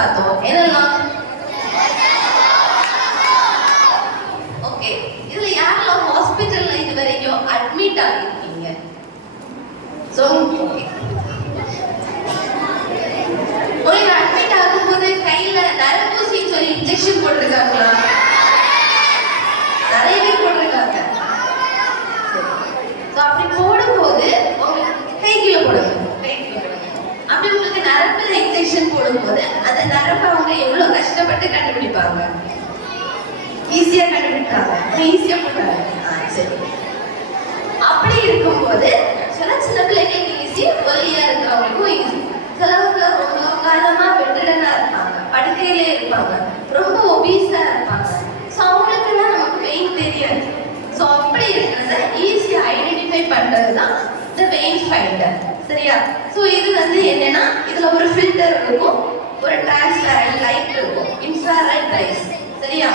பார்த்தோம். என்னெல்லாம்? ஓகே, இதுல யாரெல்லாம் ஹாஸ்பிட்டல்ல இது வரைக்கும் அட்மிட் ஆகிருக்கீங்க? சோ ஓகே, உங்களுக்கு அட்மிட் ஆகும்போது கையில நரம்பூசின்னு சொல்லி இன்ஜெக்ஷன் போட்டிருக்காங்களா? நிறைய பேர் போட்டிருக்காங்க. சோ அப்படி போடும்போது உங்களுக்கு கை கீழே போடுங்க, கை கீழே போடுங்க. அப்படி உங்களுக்கு நரம்புல இன்ஜெக்ஷன் போடும்போது அந்த நரம்பை அவங்க எவ்வளவு கஷ்டப்பட்டு கண்டுபிடிப்பாங்க? ஈஸியா கண்டுபிடிப்பாங்க, ஈஸியா போட்டாங்க. சரி, அப்படி இருக்கும்போது சில பிள்ளைங்களுக்கு ஈஸி, ஒல்லியா இருக்கிறவங்களுக்கும் ஈஸி. சிலவங்க ரொம்ப காலமா பெட்டடனா இருப்பாங்க, படுக்கையிலே இருப்பாங்க, ரொம்ப ஒபீஸா இருப்பாங்க. ஸோ அவங்களுக்கெல்லாம் நமக்கு வெயின் தெரியாது. ஸோ அப்படி இருக்கிறத ஈஸியா ஐடென்டிஃபை பண்றது தான் இந்த வெயின் ஃபைண்டர். சரியா? ஸோ இது என்னன்னா, இதுல ஒரு ஃபில்டர் இருக்கும், ஒரு டிரான்ஸ்பரண்ட் லைட் இருக்கும், இன்ஃப்ராரெட் ரைஸ். சரியா?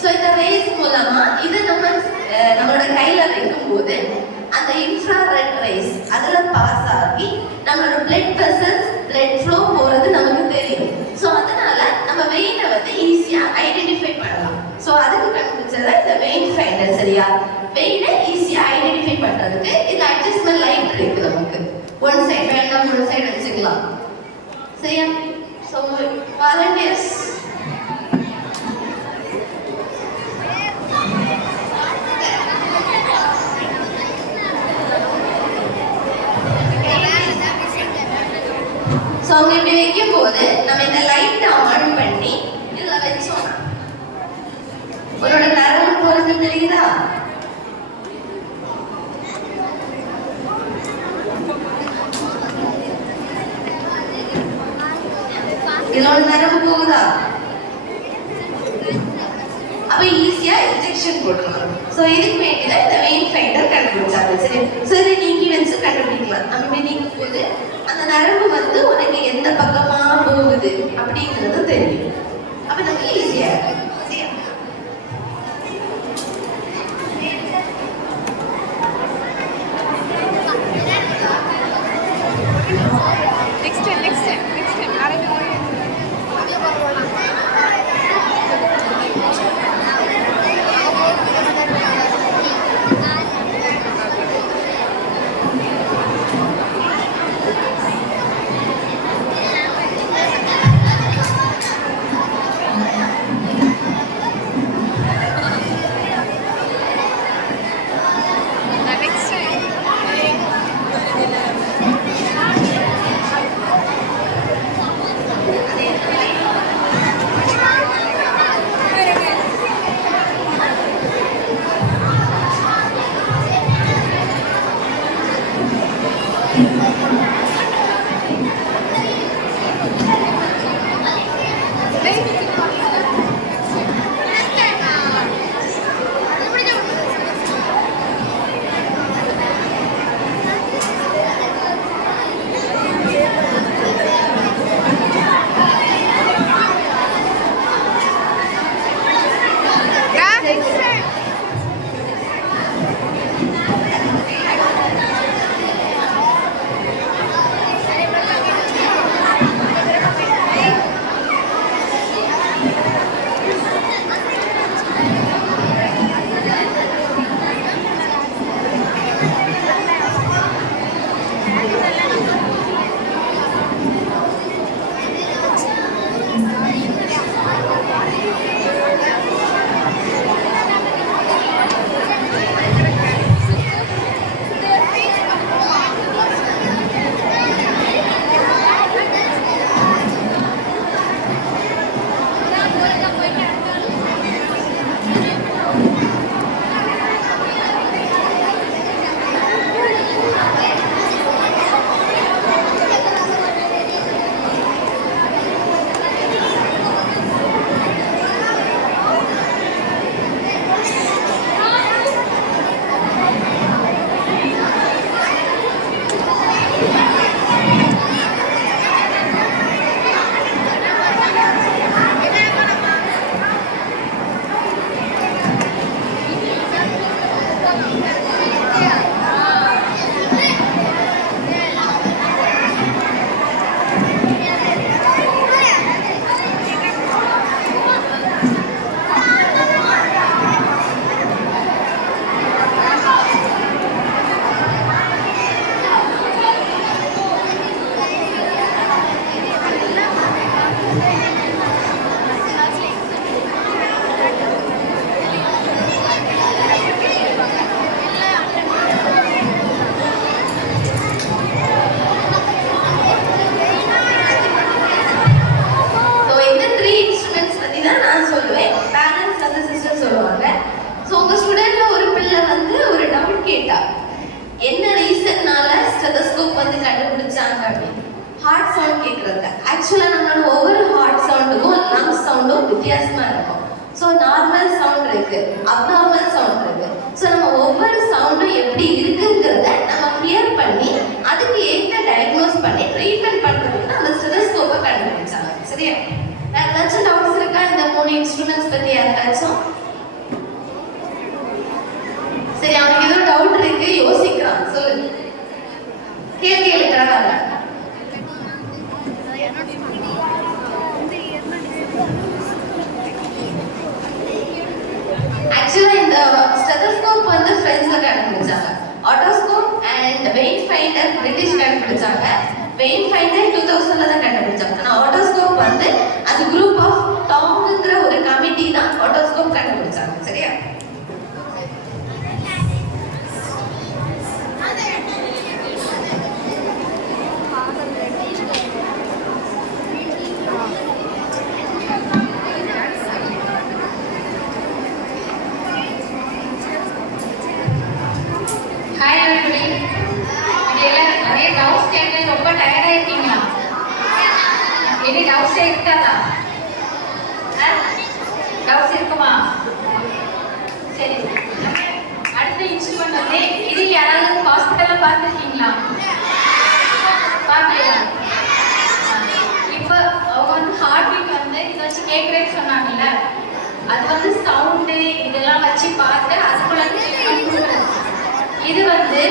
ஸோ இந்த ரேஸ் மூலமா இதை நம்மளோட கையில வைக்கும் போது அந்த இன்ஃப்ராரெட் ரேஸ் அதுல பாஸ் ஆகி நம்மளோட பிளட் வெசல்ஸ், பிளட் ஃப்ளோ போறது நமக்கு தெரியும். ஸோ அதனால நம்ம வெயினை ஈஸியா ஐடென்டிஃபை பண்ணலாம். ஸோ அதுக்கு கண்டுபிடிச்சது இந்த வெயின் ஃபைண்டர். சரியா? வெயினை ஈஸியா ஐடென்டிஃபை பண்றதுக்கு இது அட்ஜஸ்ட்மெண்ட் லைட் இருக்கு நமக்கு. ஒன் சைடு வேண்டாம், ஒன் சைடு வச்சுக்கலாம். சரியா? ஸோ வாலண்டியர்ஸ் ஸோ அவங்க இப்படி வைக்கும் போது நம்ம இந்த லைட்டை ஆன் பண்ணி இதுல வச்சோம்னா உங்களோட நரம்பு போறது தெரியுதா? இதோட நரம்பு போகுதா? அப்ப ஈஸியா இன்ஜெக்ஷன் போட்டுக்கலாம். ஸோ இதுக்கு வேண்டியதான் இந்த வெயின் ஃபைண்டர் கண்டுபிடிச்சாங்க. சரி, சரி, நீக்கி வச்சு கண்டுபிடிக்கலாம். அப்படி நீக்கும் போது அந்த நரம்பு உனக்கு எந்த பக்கமா போகுது அப்படிங்கிறது தெரியும். அப்ப நமக்கு ஈஸியா இருக்கும். இருக்கு, அப்நார்மல் சவுண்ட் இருக்கு. ஸோ நம்ம ஒவ்வொரு சவுண்டும் எப்படி இருக்குங்கிறத நம்ம கிளியர் பண்ணி அதுக்கு ஏற்ற டயக்னோஸ் பண்ணி ட்ரீட்மெண்ட் பண்றதுக்கு அந்த ஸ்டெதஸ்கோப்பை கண்டுபிடிச்சாங்க. சரியா? வேற ஏதாச்சும் டவுட்ஸ் இருக்கா இந்த 3 இன்ஸ்ட்ருமெண்ட்ஸ் பத்தி யாருக்காச்சும்? சரி, அவனுக்கு ஏதோ டவுட் இருக்கு, யோசிக்கிறான். சொல்லு, கேள்வி எழுக்கிறாங்க. ஆக்சுவலா இந்த ஸ்டெதஸ்கோப் வந்து பிரெஞ்சுல கண்டுபிடிச்சாங்க. ஆட்டோஸ்கோப் அண்ட் வெயின் ஃபைண்டர் பிரிட்டிஷ் கண்டுபிடிச்சாங்க. வெயின் ஃபைண்டர் 2000ல தான் கண்டுபிடிச்சாங்க. ஆனா ஆட்டோஸ்கோப் வந்து அது குரூப் ஆஃப் டாங்குங்கிற ஒரு கமிட்டி தான் ஆட்டோஸ்கோப் கண்டுபிடிச்சாங்க. சரியா? Hi everybody. இதெல்லாம் நிறைய டவுட்ஸ் கேட்டு ரொம்ப டயர்டாக இருக்கீங்களா? எனி டவுட்ஸே இருக்காதா? டவுட்ஸ் இருக்குமா? சரி, அடுத்த இன்ஸ்ட்ருமெண்ட் வந்து இது யாராவது ஹாஸ்பிட்டலில் பார்த்துருக்கீங்களா? பார்க்கலையா? இப்போ அவங்க வந்து ஹார்ட் பீட் வந்து இதை வச்சு கேட்குறேன்னு சொன்னாங்கல்ல, அது வந்து சவுண்டு இதெல்லாம் வச்சு பார்த்து அதுக்குள்ள இது வந்து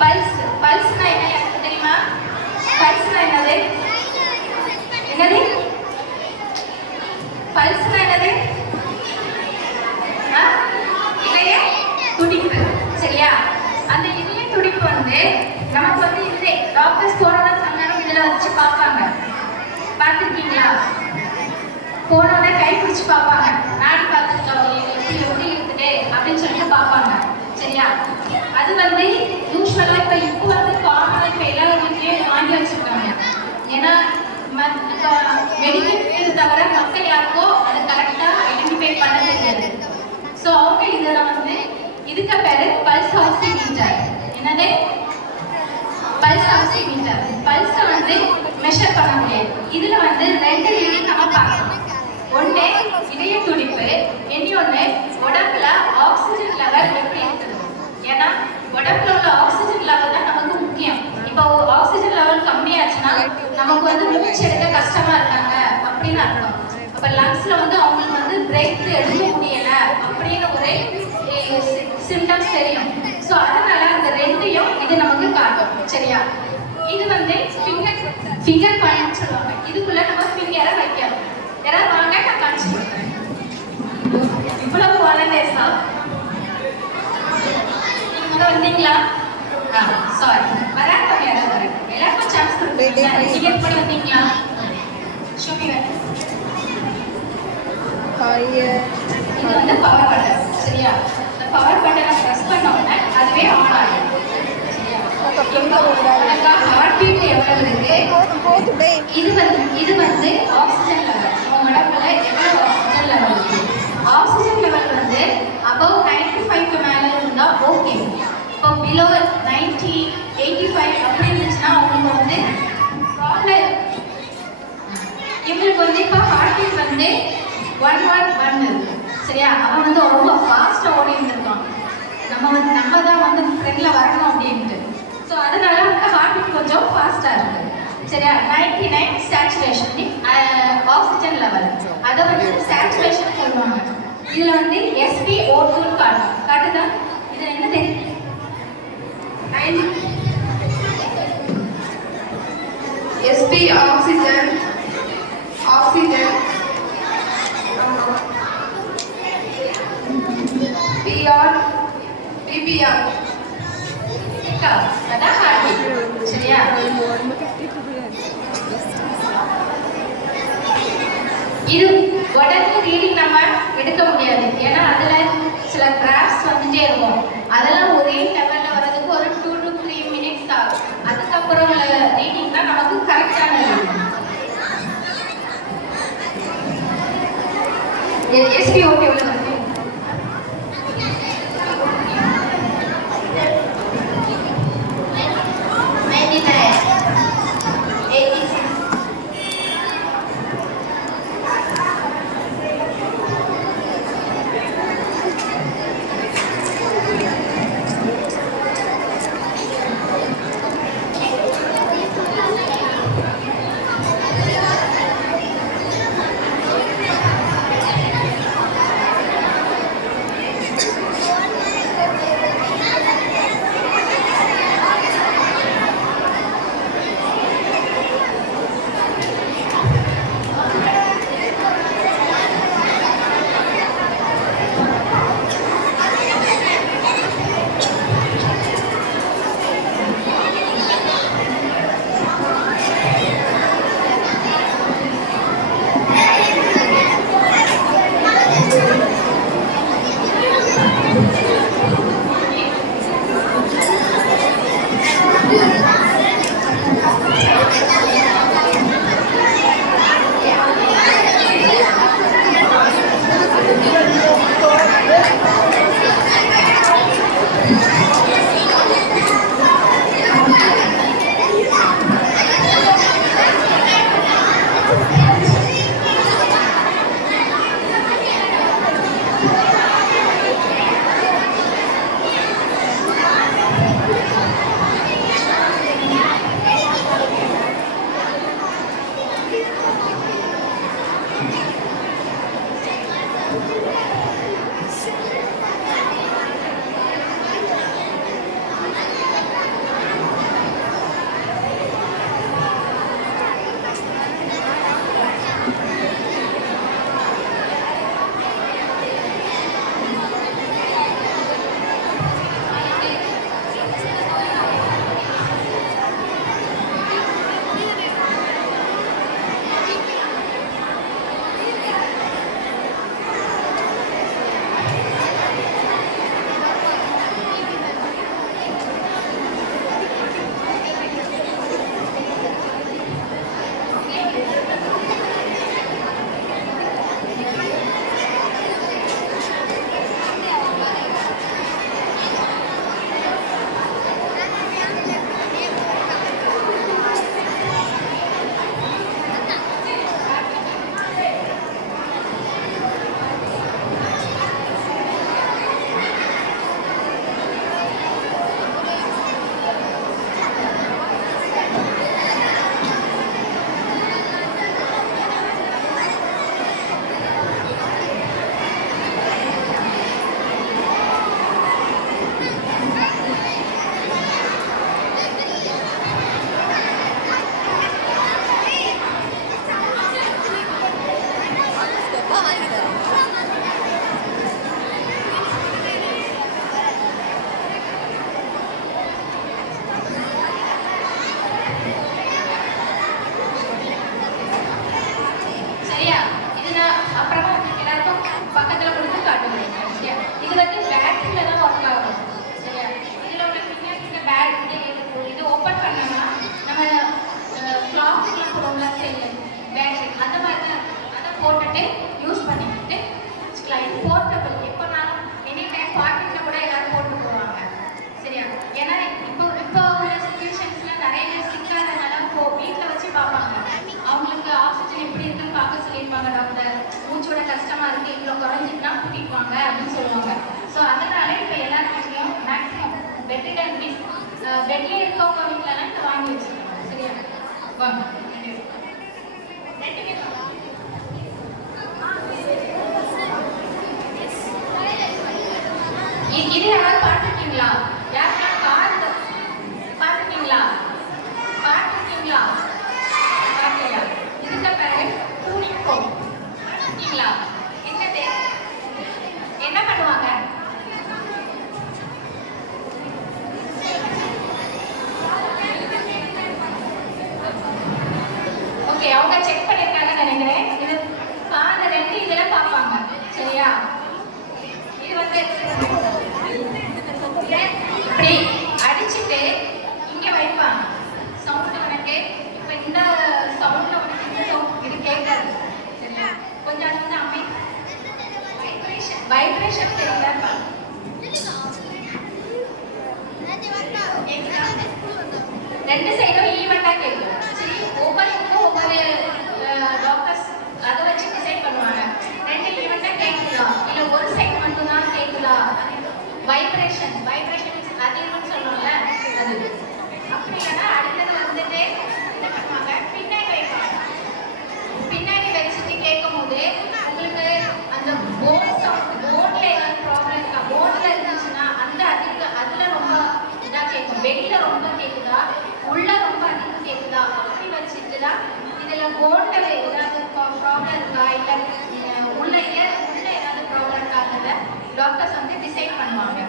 பல்ஸ். பல்ஸ்னா என்ன எனக்கு தெரியுமா? பல்ஸ்னா என்னது? என்னது பல்ஸ்னா என்னது? இதய துடிப்பு. சரியா? அந்த இதய துடிப்பு வந்து நமக்கு வந்து இதே டாக்டர்ஸ் போனோட சங்கடம் இதில் வச்சு பார்ப்பாங்க. பார்த்துருக்கீங்களா? போனோட கை பிடிச்சி பார்ப்பாங்க. நாடி பார்த்துருக்கோம் எப்படி இருக்குது அப்படின்னு சொல்லிட்டு பார்ப்பாங்க. சரியா? அது வந்து யூஸ்வலாக இப்போ வந்து காமனாக இப்போ எல்லாரும் வீட்லேயும் வாங்கி வச்சுருக்காங்க. ஏன்னா மெடிக்கல் ஃபீல்டு தவிர மக்கள் யாருக்கோ அதை கரெக்டாக ஐடென்டிஃபை பண்ண தெரியாது. ஸோ அவங்க இதில் வந்து இதுக்கு பேர் பல்ஸ் ஆக்சிமீட்டர். என்னது? Pulse oximeter. பல்ஸை வந்து மெஷர் பண்ண முடியாது. இதில் வந்து 2 ரீடிங் நம்ம பார்க்கணும். ஒன்று இதய துடிப்பு, இன்னொன்று உடம்புல ஆக்சிஜன் லெவல் எப்படி இருக்குது. ஏன்னா உடம்புல உள்ள ஆக்சிஜன் லெவல் தான் நமக்கு முக்கியம். இப்போ ஆக்சிஜன் லெவல் கம்மியாச்சுன்னா நமக்கு வந்து மூச்சு எடுக்க கஷ்டமா இருக்காங்க அப்படின்னு அர்த்தம். அப்போ லங்ஸ்ல வந்து அவங்களுக்கு வந்து பிரேக் எடுக்க முடியல அப்படின்னு ஒரு சிம்டம்ஸ் தெரியும். ஸோ அதனால அந்த 2யும் இது நமக்கு காட்டும். சரியா? இது வந்து ஃபிங்கர் பாயிண்ட் சொல்லுவாங்க. இதுக்குள்ள நம்ம ஃபிங்கரை வைக்கணும். யாராவது வாங்க, நான் காமிச்சு கொடுக்குறேன். இவ்வளவு வாலண்டியர்ஸா நீங்க வந்தீங்களா? சாரி, வராங்க. யாராவது வராங்க, எல்லாருக்கும் சான்ஸ் கொடுக்குறீங்க. நீங்க எப்படி வந்தீங்களா? ஷோமி வேணும். இது வந்து பவர் பட்டன். சரியா? இந்த பவர் பட்டனை ப்ரெஸ் பண்ண உடனே அதுவே ஆன் ஆகும். சரியா? உனக்கு ஹார்ட் பீட் எவ்வளவு இருக்கு? இது வந்து ஆக்சிஜன் லெவல். உடம்புல எவ்வளவு ஆக்சிஜன் லெவல் இருக்கு? ஆக்சிஜன் லெவல் வந்து above 95 மேலே இருந்தால் ஓகே. இப்போ பிலோ 90, 85 அப்படி இருந்துச்சுன்னா அவங்களுக்கு வந்து ப்ராப்ளம். இவங்களுக்கு வந்து இப்போ ஹார்ட் பீட் வந்து 111 இருக்கு. சரியா? அவன் வந்து ரொம்ப ஃபாஸ்ட்டாக ஓடி இருந்திருக்கான். நம்ம தான் வந்து ஃப்ரெண்டில் வரணும் அப்படின்ட்டு. ஸோ அதனால வந்து ஹார்ட் பீட் கொஞ்சம் ஃபாஸ்ட்டாக இருக்குது. சரியா? 99 சேச்சுரேஷன் ஆக்சிஜன் லெவல். அதை வந்து சேச்சுரேஷன் சொல்லுவாங்க. இதில் வந்து SpO2 காட்டுதா? இது என்ன தெரியும்? SP oxygen, PR, PPR. அதான் ஹார்ட் பீட். சரியா? இது உடனே ரீடிங் நம்ம எடுக்க முடியாது. ஏன்னா அதில் சில கிராஃப்ட்ஸ் வந்துட்டே இருக்கும். அதெல்லாம் ஒரே லெவலில் வர்றதுக்கு ஒரு 2 to 3 மினிட்ஸ் ஆகும். அதுக்கப்புறம் உள்ள ரீடிங் தான் நமக்கு கரெக்டான ரீடிங். SpO2 எவ்வளோ இருக்கு? பண்ணிட்டு யூஸ் பண்ணிக்கிட்டு வச்சுக்கலாம். இது போர்ட்டபிள், எப்போனாலும் எனி டைம் பாக்கெட்டில் கூட எல்லாரும் போட்டு போவாங்க. சரியா? ஏன்னா இப்போ உள்ள சுச்சுவேஷன்ஸ்ல நிறைய பேர் சிக்காதனால வீட்டில் வச்சு பார்ப்பாங்க. அவங்களுக்கு ஆக்சிஜன் எப்படி இருக்குன்னு பார்க்க சொல்லியிருப்பாங்க டாக்டர். மூச்சோட கஷ்டமா இருக்கு, இவ்வளோ குறைஞ்சிட்டுனா கூட்டிட்டு வாங்க அப்படின்னு சொல்லுவாங்க. ஸோ அதனால இப்போ எல்லாரும் வீட்லையும் மேக்ஸிமம் பெட்ல இருக்கவங்க வீட்டிலலாம் இதை வாங்கி வச்சுருக்காங்க. சரியா? வாங்க ரெண்டு பேரும் இது யாராவது பார்த்துருக்கீங்களா? யாருக்கெல்லாம் கார் பார்த்துருக்கீங்களா? பார்த்துருக்கீங்களா? பார்க்கலையா? இதுக்கு பிறகு டூரிங் போகும். பார்த்துருக்கீங்களா? என்னது என்ன பண்ணுவாங்க? ஓகே, அவங்க செக் பண்ணியிருக்காங்கன்னு நினைக்கிறேன். இது கார் ரெண்டு இதெல்லாம் பார்ப்பாங்க. சரியா? இது வந்து இப்படி அடிச்சுட்டு இங்க வைப்பாங்க. சவுண்ட் உனக்கு இப்ப இந்த சவுண்ட்ல உனக்கு இந்த சவுண்ட் இது கேட்காது. சரியா? கொஞ்சம் அது வந்து அமை வைப்ரேஷன் தெரியல. ரெண்டு சைடும் ஈவெண்டா கேட்கும். சரி, ஒவ்வொருக்கும் ஒவ்வொரு டாக்டர்ஸ் அதை வச்சு டிசைட் பண்ணுவாங்க. ரெண்டு ஈவெண்டா கேட்குதா இல்ல ஒரு சைடு மட்டும் தான் கேட்குதா? வைப்ரேஷன் அதிகம்னு சொல்லணும்ல, அது அப்படி இல்லைன்னா அடுத்தது வந்துட்டு என்ன பண்ணுவாங்க, பின்னாடி வைப்பாங்க. பின்னாடி வச்சுட்டு கேட்கும் போது உங்களுக்கு அந்த போன்ல ஏதாவது ப்ராப்ளம் இருக்கா, போன்ல இருந்துச்சுன்னா அந்த அதுல ரொம்ப இதா கேட்கும். வெளியில ரொம்ப கேட்குதா, உள்ள ரொம்ப அதிகம் கேட்குதா, அப்படி வச்சுட்டு தான் இதுல போன்ல ஏதாவது ப்ராப்ளம் இருக்கா இல்ல உள்ள ஏதாவது ப்ராப்ளம் இருக்காங்கிறத டாக்டர்ஸ் வந்து டிசைட் பண்ணுவாங்க.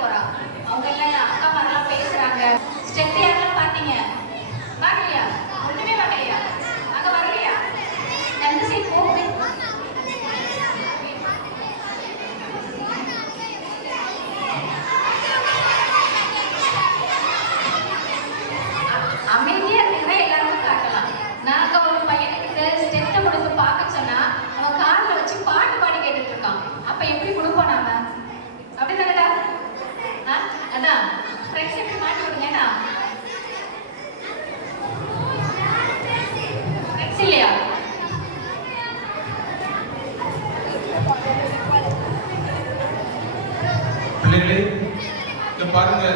போறா. அவங்க எல்லாம் அக்கா மாதிரிலாம் பேசுறாங்க. ஸ்டெப் யாரெல்லாம் பார்த்தீங்க? பார்க்கலையா? ஒண்ணுமே பார்க்கலையா? அங்க வரலையா? எந்த சைடு போ? அமைதியா இருக்கிற எல்லாருக்கும் காட்டலாம். நாங்க ஒரு பையனுக்கு ஸ்டெப்ட கொடுத்து பார்க்க சொன்னா அவன் கார்ல வச்சு பாட்டு பாடி கேட்டுட்டு இருக்கான். அப்ப எப்படி கொடுப்போம் நாம? அப்படிதானடா? அதான் ஃப்ரெண்ட்ஸ் எப்படி மாட்டி விடுங்கடா. ஃப்ரெண்ட்ஸ் இல்லையா? பிள்ளைகளே இங்க பாருங்க,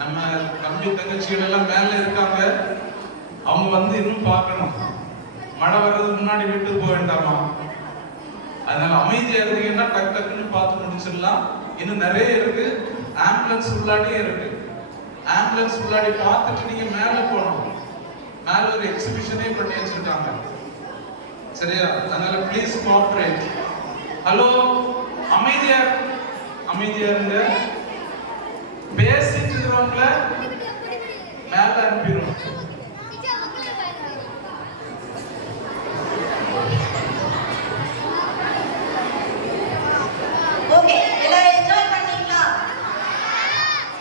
நம்ம தம்பி தங்கச்சிகள் எல்லாம் மேல இருக்காங்க. அவங்க வந்து இன்னும் பார்க்கணும். மழை வர்றதுக்கு முன்னாடி வீட்டுக்கு போக வேண்டாமா? அதனால அமைதியா இருந்தீங்கன்னா டக்கு டக்குன்னு பார்த்து முடிச்சிடலாம். இன்னும் நிறைய இருக்கு. ஆம்புலன்ஸ் உள்ளாடியே இருக்கு. ஆம்புலன்ஸ் உள்ளாடி பார்த்துட்டு நீங்க மேல போகணும். மேல ஒரு எக்ஸிபிஷனே பண்ணி வச்சிருக்காங்க. சரியா? அதனால ப்ளீஸ் கோஆபரேட். ஹலோ, அமைதியா இருங்க. பேசிட்டு இருக்கிறவங்கள மேல அனுப்பிடும். ஓகே, எல்லாரும் என்ஜாய் பண்ணீங்களா?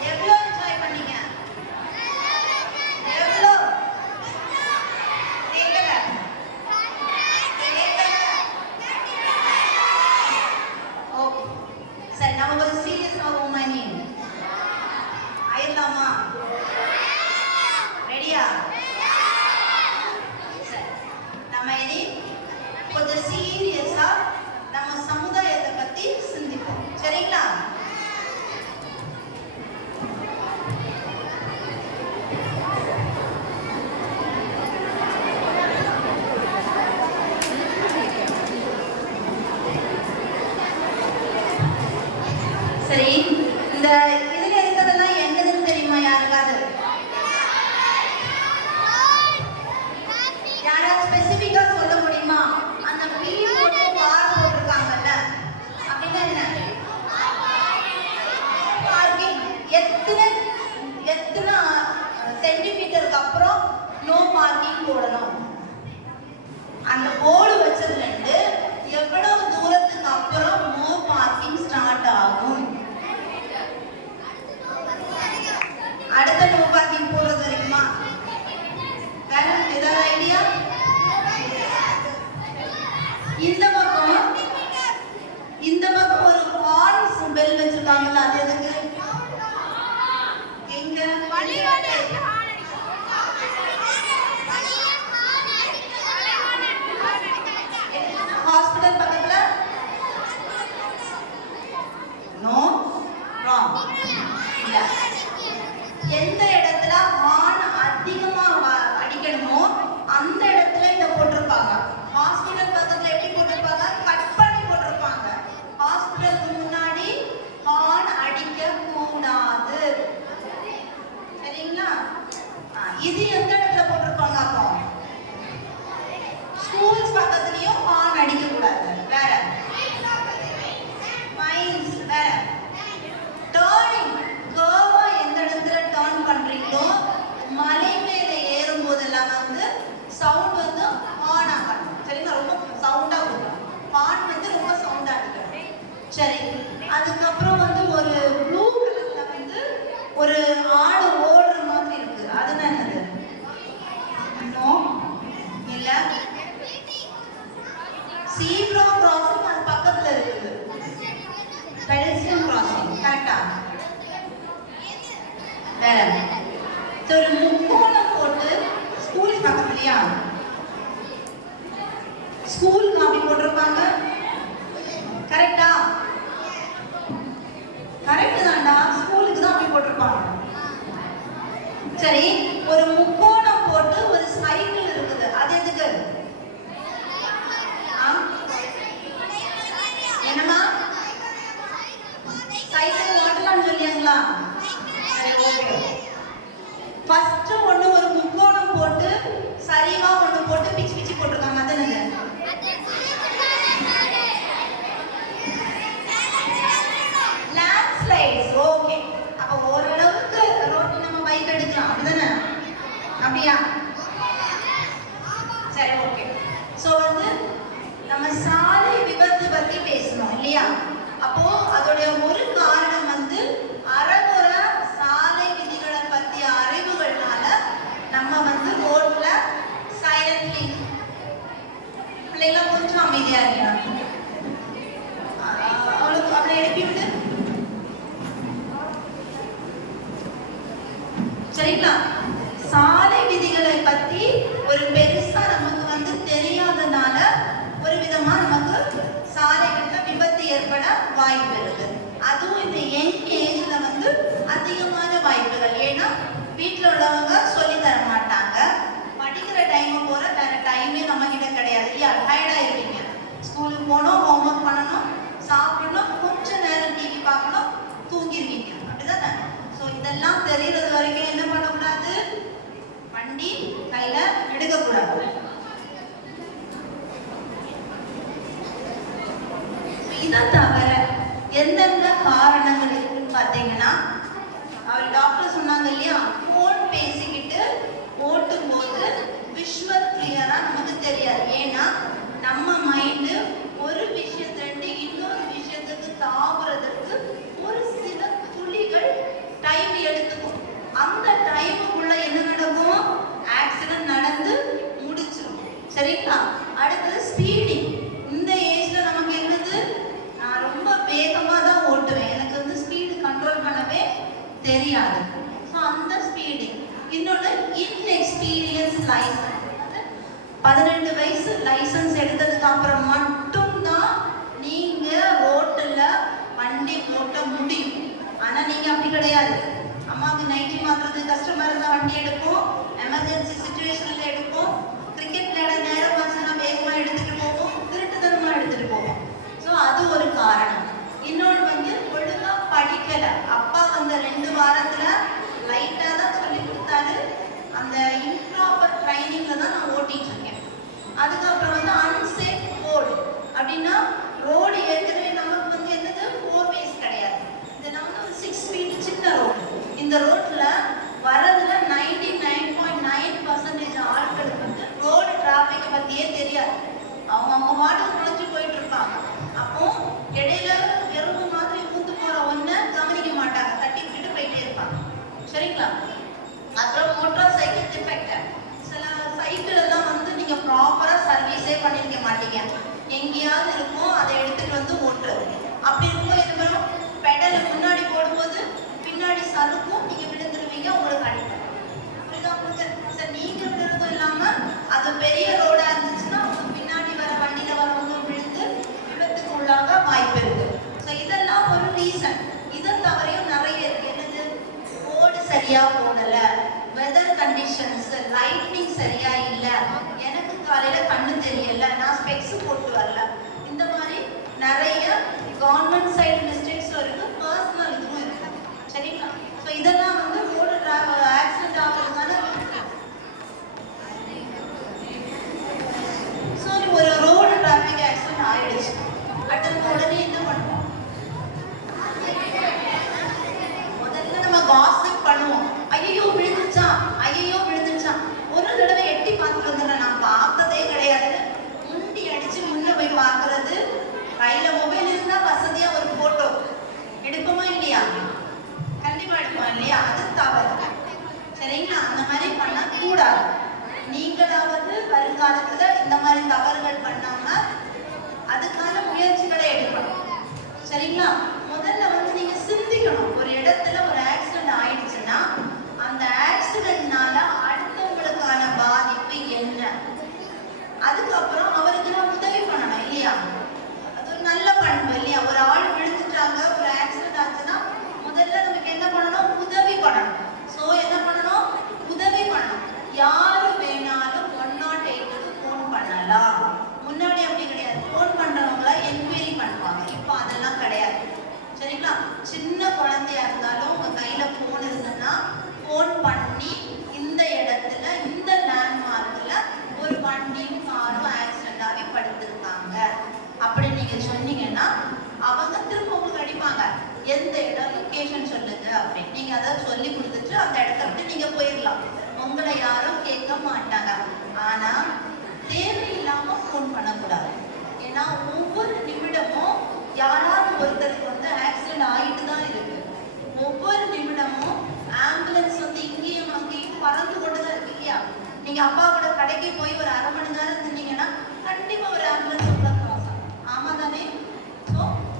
எவ்வளோ என்ஜாய் பண்ணீங்க? எவ்வளோ? கேட்கல. ஓகே, சரி, நம்ம ஒரு சீரியஸ் ஆகுமா? நீ ஆயிடலாமா? ரெடியா? சரி, நம்ம இனி கொஞ்சம் சீரியஸா நம்ம சமுதாயத்தை பத்தி சிந்திப்போம். சரிங்களா? சரி, இந்த இதுல இருக்கிறதெல்லாம் என்னதுன்னு தெரியுமா யாருக்காவது? யாராவது ஸ்பெசிபிக்கா சொல்ல முடியுமா? அந்த பீ போட்டு பார் போட்டிருக்காங்கல்ல, அப்படின்னா என்ன? பார்க்கிங். எத்தனை சென்டிமீட்டருக்கு அப்புறம் நோ பார்க்கிங் போடணும்? அந்த போர்டு வச்சதுல இருந்து எவ்வளவு தூரத்துக்கு அப்புறம் நோ பார்க்கிங் ஸ்டார்ட் ஆகும்? அடுத்த நோ பார்க்கிங் போடுறது வரைக்குமா? வேற ஏதாவது ஐடியா? இந்த பக்கம் ஒரு ஹார்ன் பெல் வச்சிருக்காங்கல்ல, அது எதுக்கு? எங்க? ஹாஸ்பிடல் பக்கத்துல? No, wrong. இல்ல, எந்த இடத்துல ஹார்ன் அதிகமா அடிக்கணுமோ அந்த இடத்துல இத போட்டிருப்பாங்க. ஹாஸ்பிடல் பக்கத்துல எப்படி போட்டிருப்பாங்க? கட் பண்ணி போட்டிருப்பாங்க. ஹாஸ்பிடலுக்கு முன்னாடி ஹார்ன் அடிக்க கூடாது. சரிங்களா? இது எந்த இடத்துல போட்டிருப்பாங்க? அப்போ ஸ்கூல்ஸ் பக்கத்துலயும் ஹார்ன் அடிக்க கூடாது. வேற மைன்ஸ். வேற டர்னிங். கர்வா எந்த இடத்துல டர்ன் பண்றீங்களோ மலை மேல ஏறும் போதெல்லாம் வந்து சவுண்ட் வந்து ஹார்ன் ஆகணும். சரிங்களா? ரொம்ப சவுண்டா கொடுக்கணும். ஹார்ன் வந்து ரொம்ப சவுண்டா அடிக்கணும். சரி, அதுக்கப்புறம் வந்து ஒரு ப்ளூ கலர்ல வந்து ஒரு ஆடு ஓடுற மாதிரி இருக்கு. அது என்னது? நோ, இல்ல. சீப்ரா கிராசிங் அது பக்கத்துல இருக்குது. Pedestrian crossing. கரெக்டா? வேற ஒரு முக்கோணம் போட்டு ஸ்கூல் பக்கத்துலயா? ஸ்கூல் காப்பி போட்டிருப்பாங்க. கரெக்டா? கரெக்ட் தான்டா, ஸ்கூலுக்கு தான் அப்படி போட்டிருப்பாங்க. சரி, ஒரு முக்கோணம் போட்டு ஒரு சைக்கிள் இருக்குது. அது எதுக்கு? என்னமா? சைக்கிள் ஓட்டலாம்னு சொல்லியாங்களா? சரி, ஓகே. ஃபர்ஸ்ட் ஒண்ணு ஒரு முக்கோணம் போட்டு சரிவா ஒண்ணு போட்டு பிச்சு பிச்சு போட்டிருக்காங்க. அது என்னது? லேண்ட்ஸ்லைட்ஸ். ஓகே. வாய்ப்பு இருக்கு. அதுவும் இந்த யங் ஏஜ்ல வந்து அதிகமான வாய்ப்புகள். ஏன்னா வீட்டில் உள்ளவங்க சொல்லி தர மாட்டாங்க. படிக்கிற டைம் போற வேற டைமே நம்ம கிட்ட கிடையாது இல்லையா? டயர்டா இருப்பீங்க. ஸ்கூலுக்கு போகணும், ஹோம்ஒர்க் பண்ணணும், சாப்பிடணும், கொஞ்ச நேரம் டிவி பார்க்கணும், தூங்கிடுவீங்க. அப்படிதானே? ஸோ இதெல்லாம் தெரியறது வரைக்கும் என்ன பண்ணக்கூடாது? வண்டி கையில எடுக்கக்கூடாது. இதை தவிர எந்தெந்த காரணங்கள் இருக்குன்னு பார்த்தீங்கன்னா, அவர் டாக்டர் சொன்னாங்க இல்லையா, ஃபோன் பேசிக்கிட்டு ஓட்டும் போது விஷுவல் கிளியரா நமக்கு தெரியாது. ஏன்னா நம்ம மைண்டு ஒரு விஷயத்திலிருந்து இன்னொரு விஷயத்துக்கு தாவுறதுக்கு ஒரு சில துளிகள் டைம் எடுத்துக்கும். அந்த டைமுக்குள்ள என்ன நடக்கும்? ஆக்சிடென்ட் நடந்து முடிச்சிடும். சரிங்களா? அடுத்தது ஸ்பீடிங். இந்த ஏஜ்ல நமக்கு என்னது? நான் ரொம்ப வேகமா தான் ஓட்டுவேன், எனக்கு வந்து ஸ்பீடு கண்ட்ரோல் பண்ணவே தெரியாது. ஸோ அந்த ஸ்பீடிங். இன்னொன்று இன்எக்ஸ்பீரியன்ஸ் லைசன்ஸ். 18 வயசு லைசன்ஸ் எடுத்ததுக்கு அப்புறம் மட்டும்தான் நீங்க ரோட்டில் வண்டி ஓட்ட முடியும். ஆனா நீங்க அப்படி கிடையாது. அம்மாவுக்கு நைட்டி மாத்துறது கஷ்டமா இருந்தா வண்டி எடுப்போம், எமர்ஜென்சி சுச்சுவேஷன்ல எடுப்போம், கிரிக்கெட் விளையாட நேரம் வச்சுன்னா வேகமா எடுத்துட்டு போவோம், திருட்டுத்தனமா எடுத்துட்டு போவோம். ஸோ அது ஒரு காரணம். இன்னொன்று வந்து ஒழுங்கா படிக்கல. அப்பா அந்த 2 வாரத்துல லைட்டா தான் சொல்லி கொடுத்தாரு. அந்த இம்ப்ராப்பர் ட்ரைனிங்ல தான் நான் ஓட்டிட்டு இருக்கேன். அதுக்கப்புறம் வந்து அன்சேஃப் ரோடு. அப்படின்னா ரோடு ஏற்கனவே நமக்கு வந்து என்னது 4 ways கிடையாது. இது நம்ம ஒரு 6 feet சின்ன ரோடு. இந்த ரோட்ல வரதுல 99.9% ஆட்களுக்கு வந்து ரோடு டிராபிக் பத்தியே தெரியாது. அவங்க மாட்டுக்கு நுழைஞ்சு போயிட்டு இருப்பாங்க. அப்போ இடையில எறும்பு மாதிரி ஊத்து போற ஒன்ன கவனிக்க மாட்டாங்க, தட்டி விட்டுட்டு போயிட்டே இருப்பாங்க. சரிங்களா? அப்புறம் மோட்டார் சைக்கிள் டிஃபெக்ட். சில சைக்கிள் எல்லாம் வந்து நீங்க ப்ராப்பரா சர்வீஸே பண்ணிருக்க மாட்டீங்க, எங்கேயாவது இருக்கும், அதை எடுத்துட்டு வந்து ஓட்டுறது. அப்படி இருக்கும்போது என்ன பண்ணும்? பெடலை முன்னாடி போடும்போது பின்னாடி சறுக்கும், நீங்க விழுந்துருவீங்க, உங்களுக்கு அடிப்படும். புரியுதா உங்களுக்கு? சார் நீங்க விழுறதும் இல்லாம அது பெரிய ரோடா இருந்துச்சுன்னா பின்னாடி வர வண்டியில வரவங்க விழுந்து விபத்துக்கு உள்ளாக வாய்ப்பு இருக்கு. ஸோ இதெல்லாம் ஒரு ரீசன். இதை தவறையும் நிறைய இருக்கு. என்னது? ரோடு சரியா போடல, வெதர் கண்டிஷன்ஸ், லைட்னிங் சரியா இல்ல, எனக்கு காலையில கண்ணு தெரியல, நான் ஸ்பெக்ஸ் போட்டு வரல, இந்த மாதிரி நிறைய கவர்மெண்ட் சைடு மிஸ்டேக்ஸும் இருக்கு, பர்சனல் இதுவும் இருக்கு. சரிங்களா? ஸோ இதெல்லாம் வந்து ரோடு ஆக்சிடென்ட் ஆகிறதுக்கான ஸோ ஒரு ரோடு டிராஃபிக் ஆக்சிடென்ட் ஆயிடுச்சு. அடுத்த உடனே என்ன பண்ணுவோம்? முதல்ல நம்ம காசிப் பண்ணுவோம். ஐயோ விழுந்துச்சா, ஐயோ விழுந்துச்சா. ஒரு தடவை எட்டி பார்த்துட்டு வந்துடுறேன், நான் பார்த்ததே கிடையாது, முண்டி அடிச்சு முன்ன போய் பார்க்கறது. கையில மொபைல் இருந்தா வசதியா ஒரு போட்டோ எடுப்போமா இல்லையா? கண்டிப்பா எடுப்போம் இல்லையா? அது தவறு. சரிங்களா? அந்த மாதிரி பண்ண கூடாது. நீங்களாவது வருங்காலத்துல இந்த மாதிரி தவறுகள் பண்ணாம அதுக்கான முயற்சிகளை எடுக்கணும். சரிங்களா? முதல்ல வந்து நீங்க சிந்திக்கணும். ஒரு இடத்துல ஒரு ஆக்சிடென்ட் ஆயிடுச்சுன்னா அந்த ஆக்சிடென்ட்னால அடுத்தவங்களுக்கான பாதிப்பு என்ன, அதுக்கப்புறம் அவருக்கு நான் உதவி பண்ணணும் இல்லையா? அது ஒரு நல்ல பண்பு இல்லையா? ஒரு ஆள் விழுந்துட்டாங்க, ஒரு ஆக்சிடென்ட் ஆச்சுன்னா முதல்ல நமக்கு என்ன பண்ணணும்? உதவி பண்ணணும். ஸோ என்ன பண்ணணும்? உதவி பண்ணணும். யாரு வேணாலும் 108க்கு ஃபோன் பண்ணலாம். முன்னாடி அப்படி கிடையாது. ஃபோன் பண்றவங்கள என்கொயரி பண்ணுவாங்க. இப்போ அதெல்லாம் கிடையாது. சரிங்களா? சின்ன குழந்தையா இருந்தாலும் உங்க கையில ஃபோன் இருந்ததுன்னா ஃபோன் பண்ணி இந்த இடத்துல இந்த லேண்ட்மார்க்ல ஒரு வண்டியும் காரும் ஆக்சிடென்ட் ஆகி படுத்திருக்காங்க அப்படி நீங்க சொன்னீங்கன்னா அவங்க திரும்ப உங்களுக்கு அடிப்பாங்க. எந்த இடம் லொகேஷன் சொல்லுங்க அப்படின்னு நீங்க அதை சொல்லி கொடுத்துட்டு அந்த இடத்த விட்டு நீங்க போயிடலாம். உங்களை யாரும் கேட்க மாட்டாங்க. ஆனா தேவையில்லாம ஃபோன் பண்ணக்கூடாது. ஏன்னா ஒவ்வொரு நிமிடமும் யாராவது ஒருத்தருக்கு வந்து ஆக்சிடென்ட் ஆகிட்டு தான் இருக்கு. ஒவ்வொரு நிமிடமும் ஆம்புலன்ஸ் வந்து இங்கேயும் அங்கேயும் பறந்து கொண்டு தான் இருக்கு இல்லையா? நீங்க அப்பா கூட கடைக்கு போய் ஒரு 1/2 மணி நேரம் இருந்தீங்கன்னா கண்டிப்பா ஒரு ஆம்புலன்ஸ் உள்ள கிராஸ் ஆகும். ஆமா தானே? ஸோ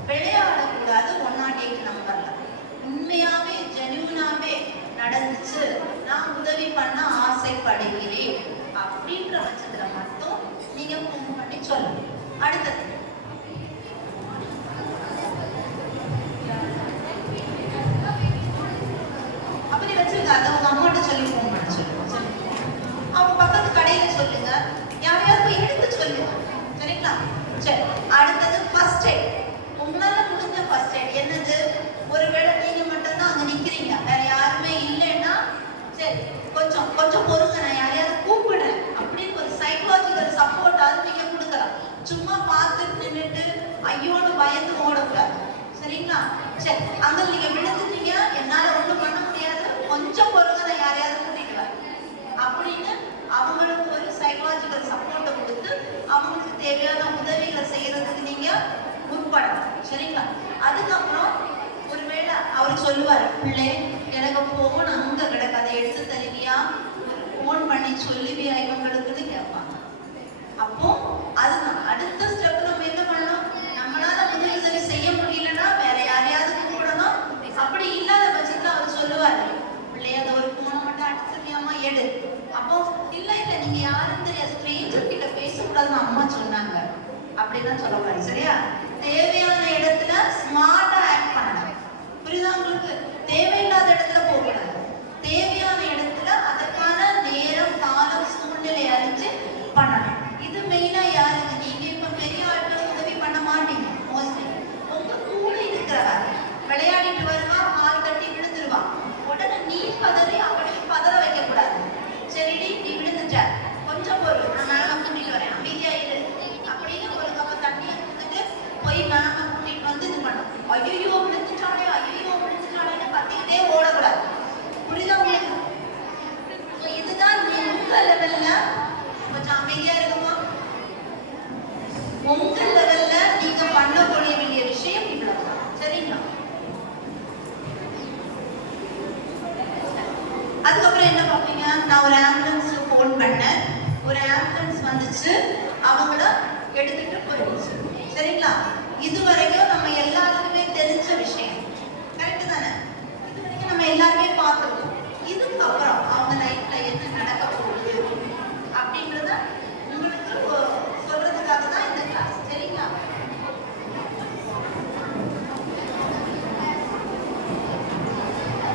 விளையாடக்கூடாது 108 நம்பர்ல. உண்மையாவே ஜென்யூனாவே நடந்துச்சு, நான் உதவி பண்ண ஆசைப்படுகிறேன் அப்படின்ற பட்சத்துல மட்டும் நீங்க ஃபோன் பண்ணி சொல்லணும். அடுத்தது பயந்து ஓடக்கூடாது. சரிங்களா? சரி, அங்க நீங்க விழுந்துட்டீங்க, என்னால ஒண்ணும் பண்ண முடியாது, கொஞ்சம் பொறுங்க, நான் யாரையாவது கூட்டிட்டு வரேன் அப்படின்னு அவங்களுக்கு ஒரு சைக்காலஜிக்கல் சப்போர்ட்டை கொடுத்து அவங்களுக்கு தேவையான உதவிகளை செய்யறதுக்கு நீங்க முற்படணும். சரிங்களா? அதுக்கப்புறம் ஒருவேளை அவர் சொல்லுவார், பிள்ளை எனக்கு போன் அங்க கிடக்கு, அதை எடுத்து தருவியா, போன் பண்ணி சொல்லுவியா இவங்களுக்குன்னு கேட்பாங்க. அப்போ அதுதான் அடுத்த ஸ்டெப். நம்ம என்ன பண்ணணும், நம்மளால முதலுதவி செய்ய முடியலன்னா வேற யாரையாவது கூப்பிடணும். அப்படி இல்லாத பட்சத்துல அவர் சொல்லுவாரு, பிள்ளைய அந்த ஒரு போனை மட்டும் அடிச்சிருவியாமா எடு. அப்போ இல்ல இல்ல நீங்க யாரும் தெரியாது, ஸ்ட்ரேஞ்சர் கிட்ட பேசக்கூடாதுன்னு அம்மா சொன்னாங்க அப்படிதான் சொல்லக்கூடாது. சரியா? தேவையான இடத்துல ஸ்மார்ட்டா ஆக்ட் பண்ணணும். புரியுதா உங்களுக்கு? தேவையில்லாத இடத்துல போகக்கூடாது. தேவையான இடத்துல அதற்கான நேரம், காலம், சூழ்நிலை அறிஞ்சு பண்ணணும். இது மெயினா யாருக்கு? நீங்க இப்ப பெரிய ஆட்கள் உதவி பண்ண மாட்டீங்க மோஸ்ட்லி. உங்க கூட இருக்கிறவர் விளையாடிட்டு வருவா, கால் தட்டி விழுந்துருவா, உடனே நீ பதறி அவளையும் பதற வைக்க கூடாது. சரிடி நீ விழுந்துட்ட, கொஞ்சம் பொருள், நான் மேடம் கூட்டிட்டு வரேன், அமைதியா இரு அப்படின்னு ஒரு கப்ப தண்ணியை கொடுத்துட்டு போய் மேம கூட்டிட்டு வந்து இது பண்ணும். ஐயோ விழுந்துட்டானே, ஐயோ விழுந்துட்டானேன்னு கத்திக்கிட்டே ஓடக்கூடாது. புரியுதா உங்களுக்கு? இதுதான் உங்க லெவல்ல. கொஞ்சம் அமைதியா இருக்குமா? உங்க லெவல்ல நீங்க பண்ணக்கூடிய வேண்டிய விஷயம் இவ்வளவுதான். சரிங்களா? அதுக்கப்புறம் என்ன பார்ப்பீங்க, நான் ஒரு ஆம்புலன்ஸ் ஃபோன் பண்ணேன், ஒரு ஆம்புலன்ஸ் வந்துச்சு, அவங்கள எடுத்துட்டு போயிடுச்சு. சரிங்களா? இது வரைக்கும் நம்ம எல்லாருக்குமே தெரிஞ்ச விஷயம். கரெக்ட் தானே? இது வரைக்கும் நம்ம எல்லாருமே பார்த்துருக்கோம். இதுக்கப்புறம் அவங்க லைஃப்ல என்ன நடக்க போகுது அப்படின்றத உங்களுக்கு சொல்றதுக்காக தான் இந்த கிளாஸ். சரிங்களா?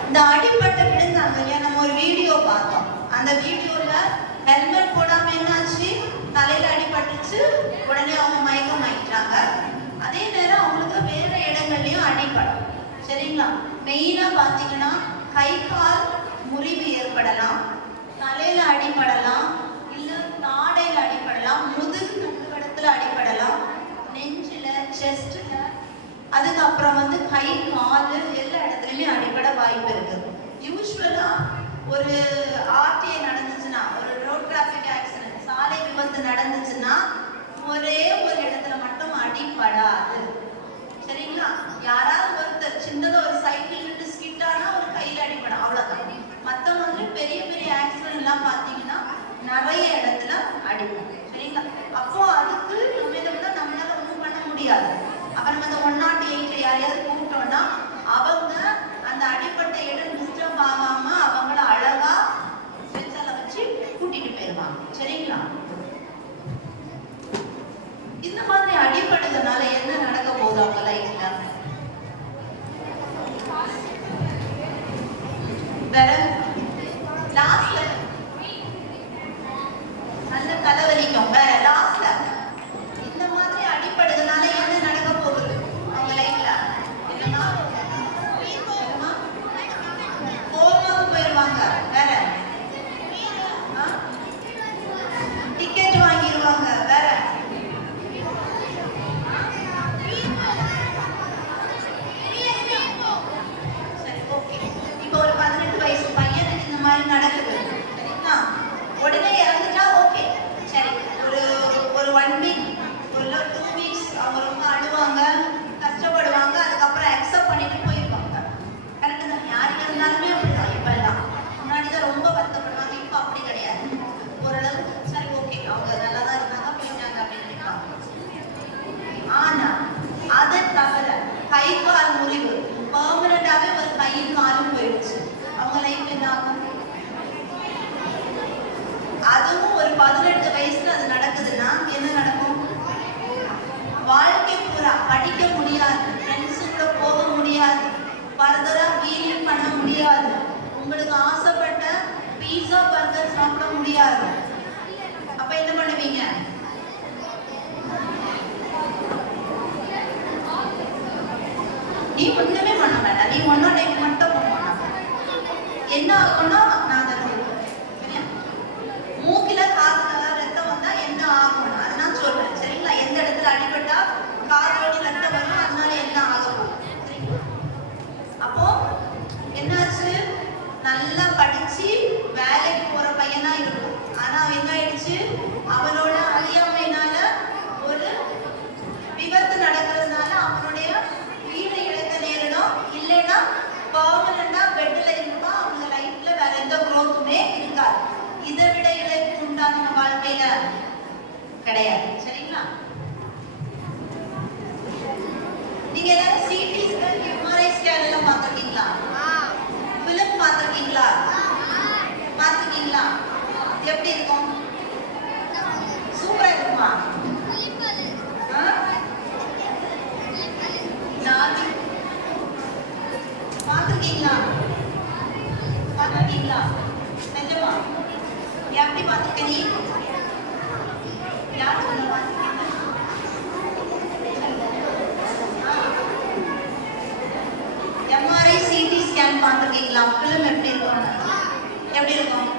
இந்த அடிபட்டு விழுந்தாங்க இல்லையா, நம்ம ஒரு வீடியோ பார்த்தோம். அந்த வீடியோல ஹெல்மெட் போடாம என்னாச்சு, தலையில அடிபட்டுச்சு, உடனே அவங்க மயக்கம் ஆயிட்டாங்க. அதே நேரம் அவங்களுக்கு வேற இடங்கள்லயும் அடிபடும். சரிங்களா? மெயினா பாத்தீங்கன்னா கை கால் முறிவு ஏற்படலாம், தலையில அடிபடலாம், இல்ல தாடையில அடிபடலாம், முதுகு தண்டுவடத்துல அடிபடலாம், நெஞ்சில, செஸ்ட்ல, அதுக்கப்புறம் வந்து கை கால் எல்லா இடத்துலயுமே அடிபட வாய்ப்பு இருக்கு. யூஸ்வலா ஒரு ஆர்டிஐ நடந்துச்சுன்னா, ஒரு ரோட் டிராபிக் ஆக்சிடென்ட், சாலை விபத்து நடந்துச்சுன்னா ஒரே ஒரு இடத்துல மட்டும் அடிபடாது. சரிங்களா? யாராவது ஒருத்தர் சின்னதா ஒரு சைக்கிள் விட்டு ஸ்கிட் ஆனா ஒரு கையில அடிபடும், அவ்வளவுதான். மத்த மாதிரி பெரிய பெரிய ஆக்சிடென்ட் எல்லாம் பாத்தீங்கன்னா நிறைய இடத்துல அடிபடும். சரிங்களா? அப்போ அதுக்கு நம்மளால ஒண்ணும் பண்ண முடியாது. அப்புறம் அந்த 108 யாரையாவது கூப்பிட்டோம்னா அவங்க அந்த அடிப்பட்ட இடம் டிஸ்டர்ப் ஆகாம அவங்கள அழகா ஸ்ட்ரெச்சர்ல வச்சு கூட்டிட்டு போயிருவாங்க. சரிங்களா? இந்த மாதிரி அடிபட்டதுனால என்ன நடக்க போகுது அவங்க லைஃப்ல? வேற லாஸ்ட்ல நல்ல தலைவலிக்கும். வேற லாஸ்ட்ல இந்த மாதிரி அடிபடுறதுனால என்ன நடக்க போகுது அவங்க லைஃப்ல? என்னன்னா கோமாவுக்கு போயிடுவாங்க. வேற டிக்கெட் வாங்கிடுவாங்க. வேற சரி, ஓகே. இப்போ ஒரு 18 வயசு பையனுக்கு இந்த மாதிரி நடக்குது, சரிங்களா? உடனே இறந்துட்டா ஓகே, சரி. ஒரு 1 வீக், ஒரு 2 வீக்ஸ் அவங்க ரொம்ப அழுவாங்க, கஷ்டப்படுவாங்க, அதுக்கப்புறம் அக்செப்ட் பண்ணிட்டு போயிருவாங்க. கரெக்டு தான். யாருக்கு இருந்தாலுமே அப்படிதான். இப்ப எல்லாம் முன்னாடிதான் ரொம்ப வருத்தப்படுவாங்க, இப்ப அப்படி கிடையாது. ஓரளவு சரி ஓகே, அவங்க நல்லா தான் இருந்தாங்க, போயிட்டாங்க அப்படின்னு நினைப்பாங்க. ஆனா அதை தவிர கை கால் முறிவு பெர்மனண்டாவே ஒரு கையும் காலும் போயிடுச்சு, அவங்க லைஃப் என்ன ஆகும்? அதுவும் ஒரு 18 வயசுல அது நடக்குதுன்னா என்ன நடக்கும்? வாழ்க்கை பூரா படிக்க முடியாது, ஃப்ரெண்ட்ஸ் கூட போக முடியாது, ஃபர்தரா வீலிங் பண்ண முடியாது, உங்களுக்கு ஆசைப்பட்ட பீஸா பர்கர் சாப்பிட முடியாது. அப்ப என்ன பண்ணுவீங்க? நீ ஒண்ணுமே பண்ண வேண்டாம், நீ 108 மட்டும் போகணும். என்ன ஆகும்னா நான் அதை சரியா, மூக்கில காத்துல ரத்தம் வந்தா என்ன ஆகும் அது நான் சொல்றேன். சரிங்களா? எந்த இடத்துல அடிபட்டா காதோட ரத்தம் வரும் பார்த்துருக்கீங்களா? பார்த்துருக்கீங்களா? எப்படி இருக்கும்? சூப்பரா இருக்குமா? பார்த்துருக்கீங்களா? பார்த்துருக்கீங்களா? நிஜமா? எப்படி பார்த்துருக்க நீ? யார் சொன்ன பார்த்துருக்கீங்க? எம்ஆர்ஐ சிடி ஸ்கேன் பார்த்துருக்கீங்களா? ஃபிலிம் எப்படி இருக்கும்? எப்படி இருக்கும்?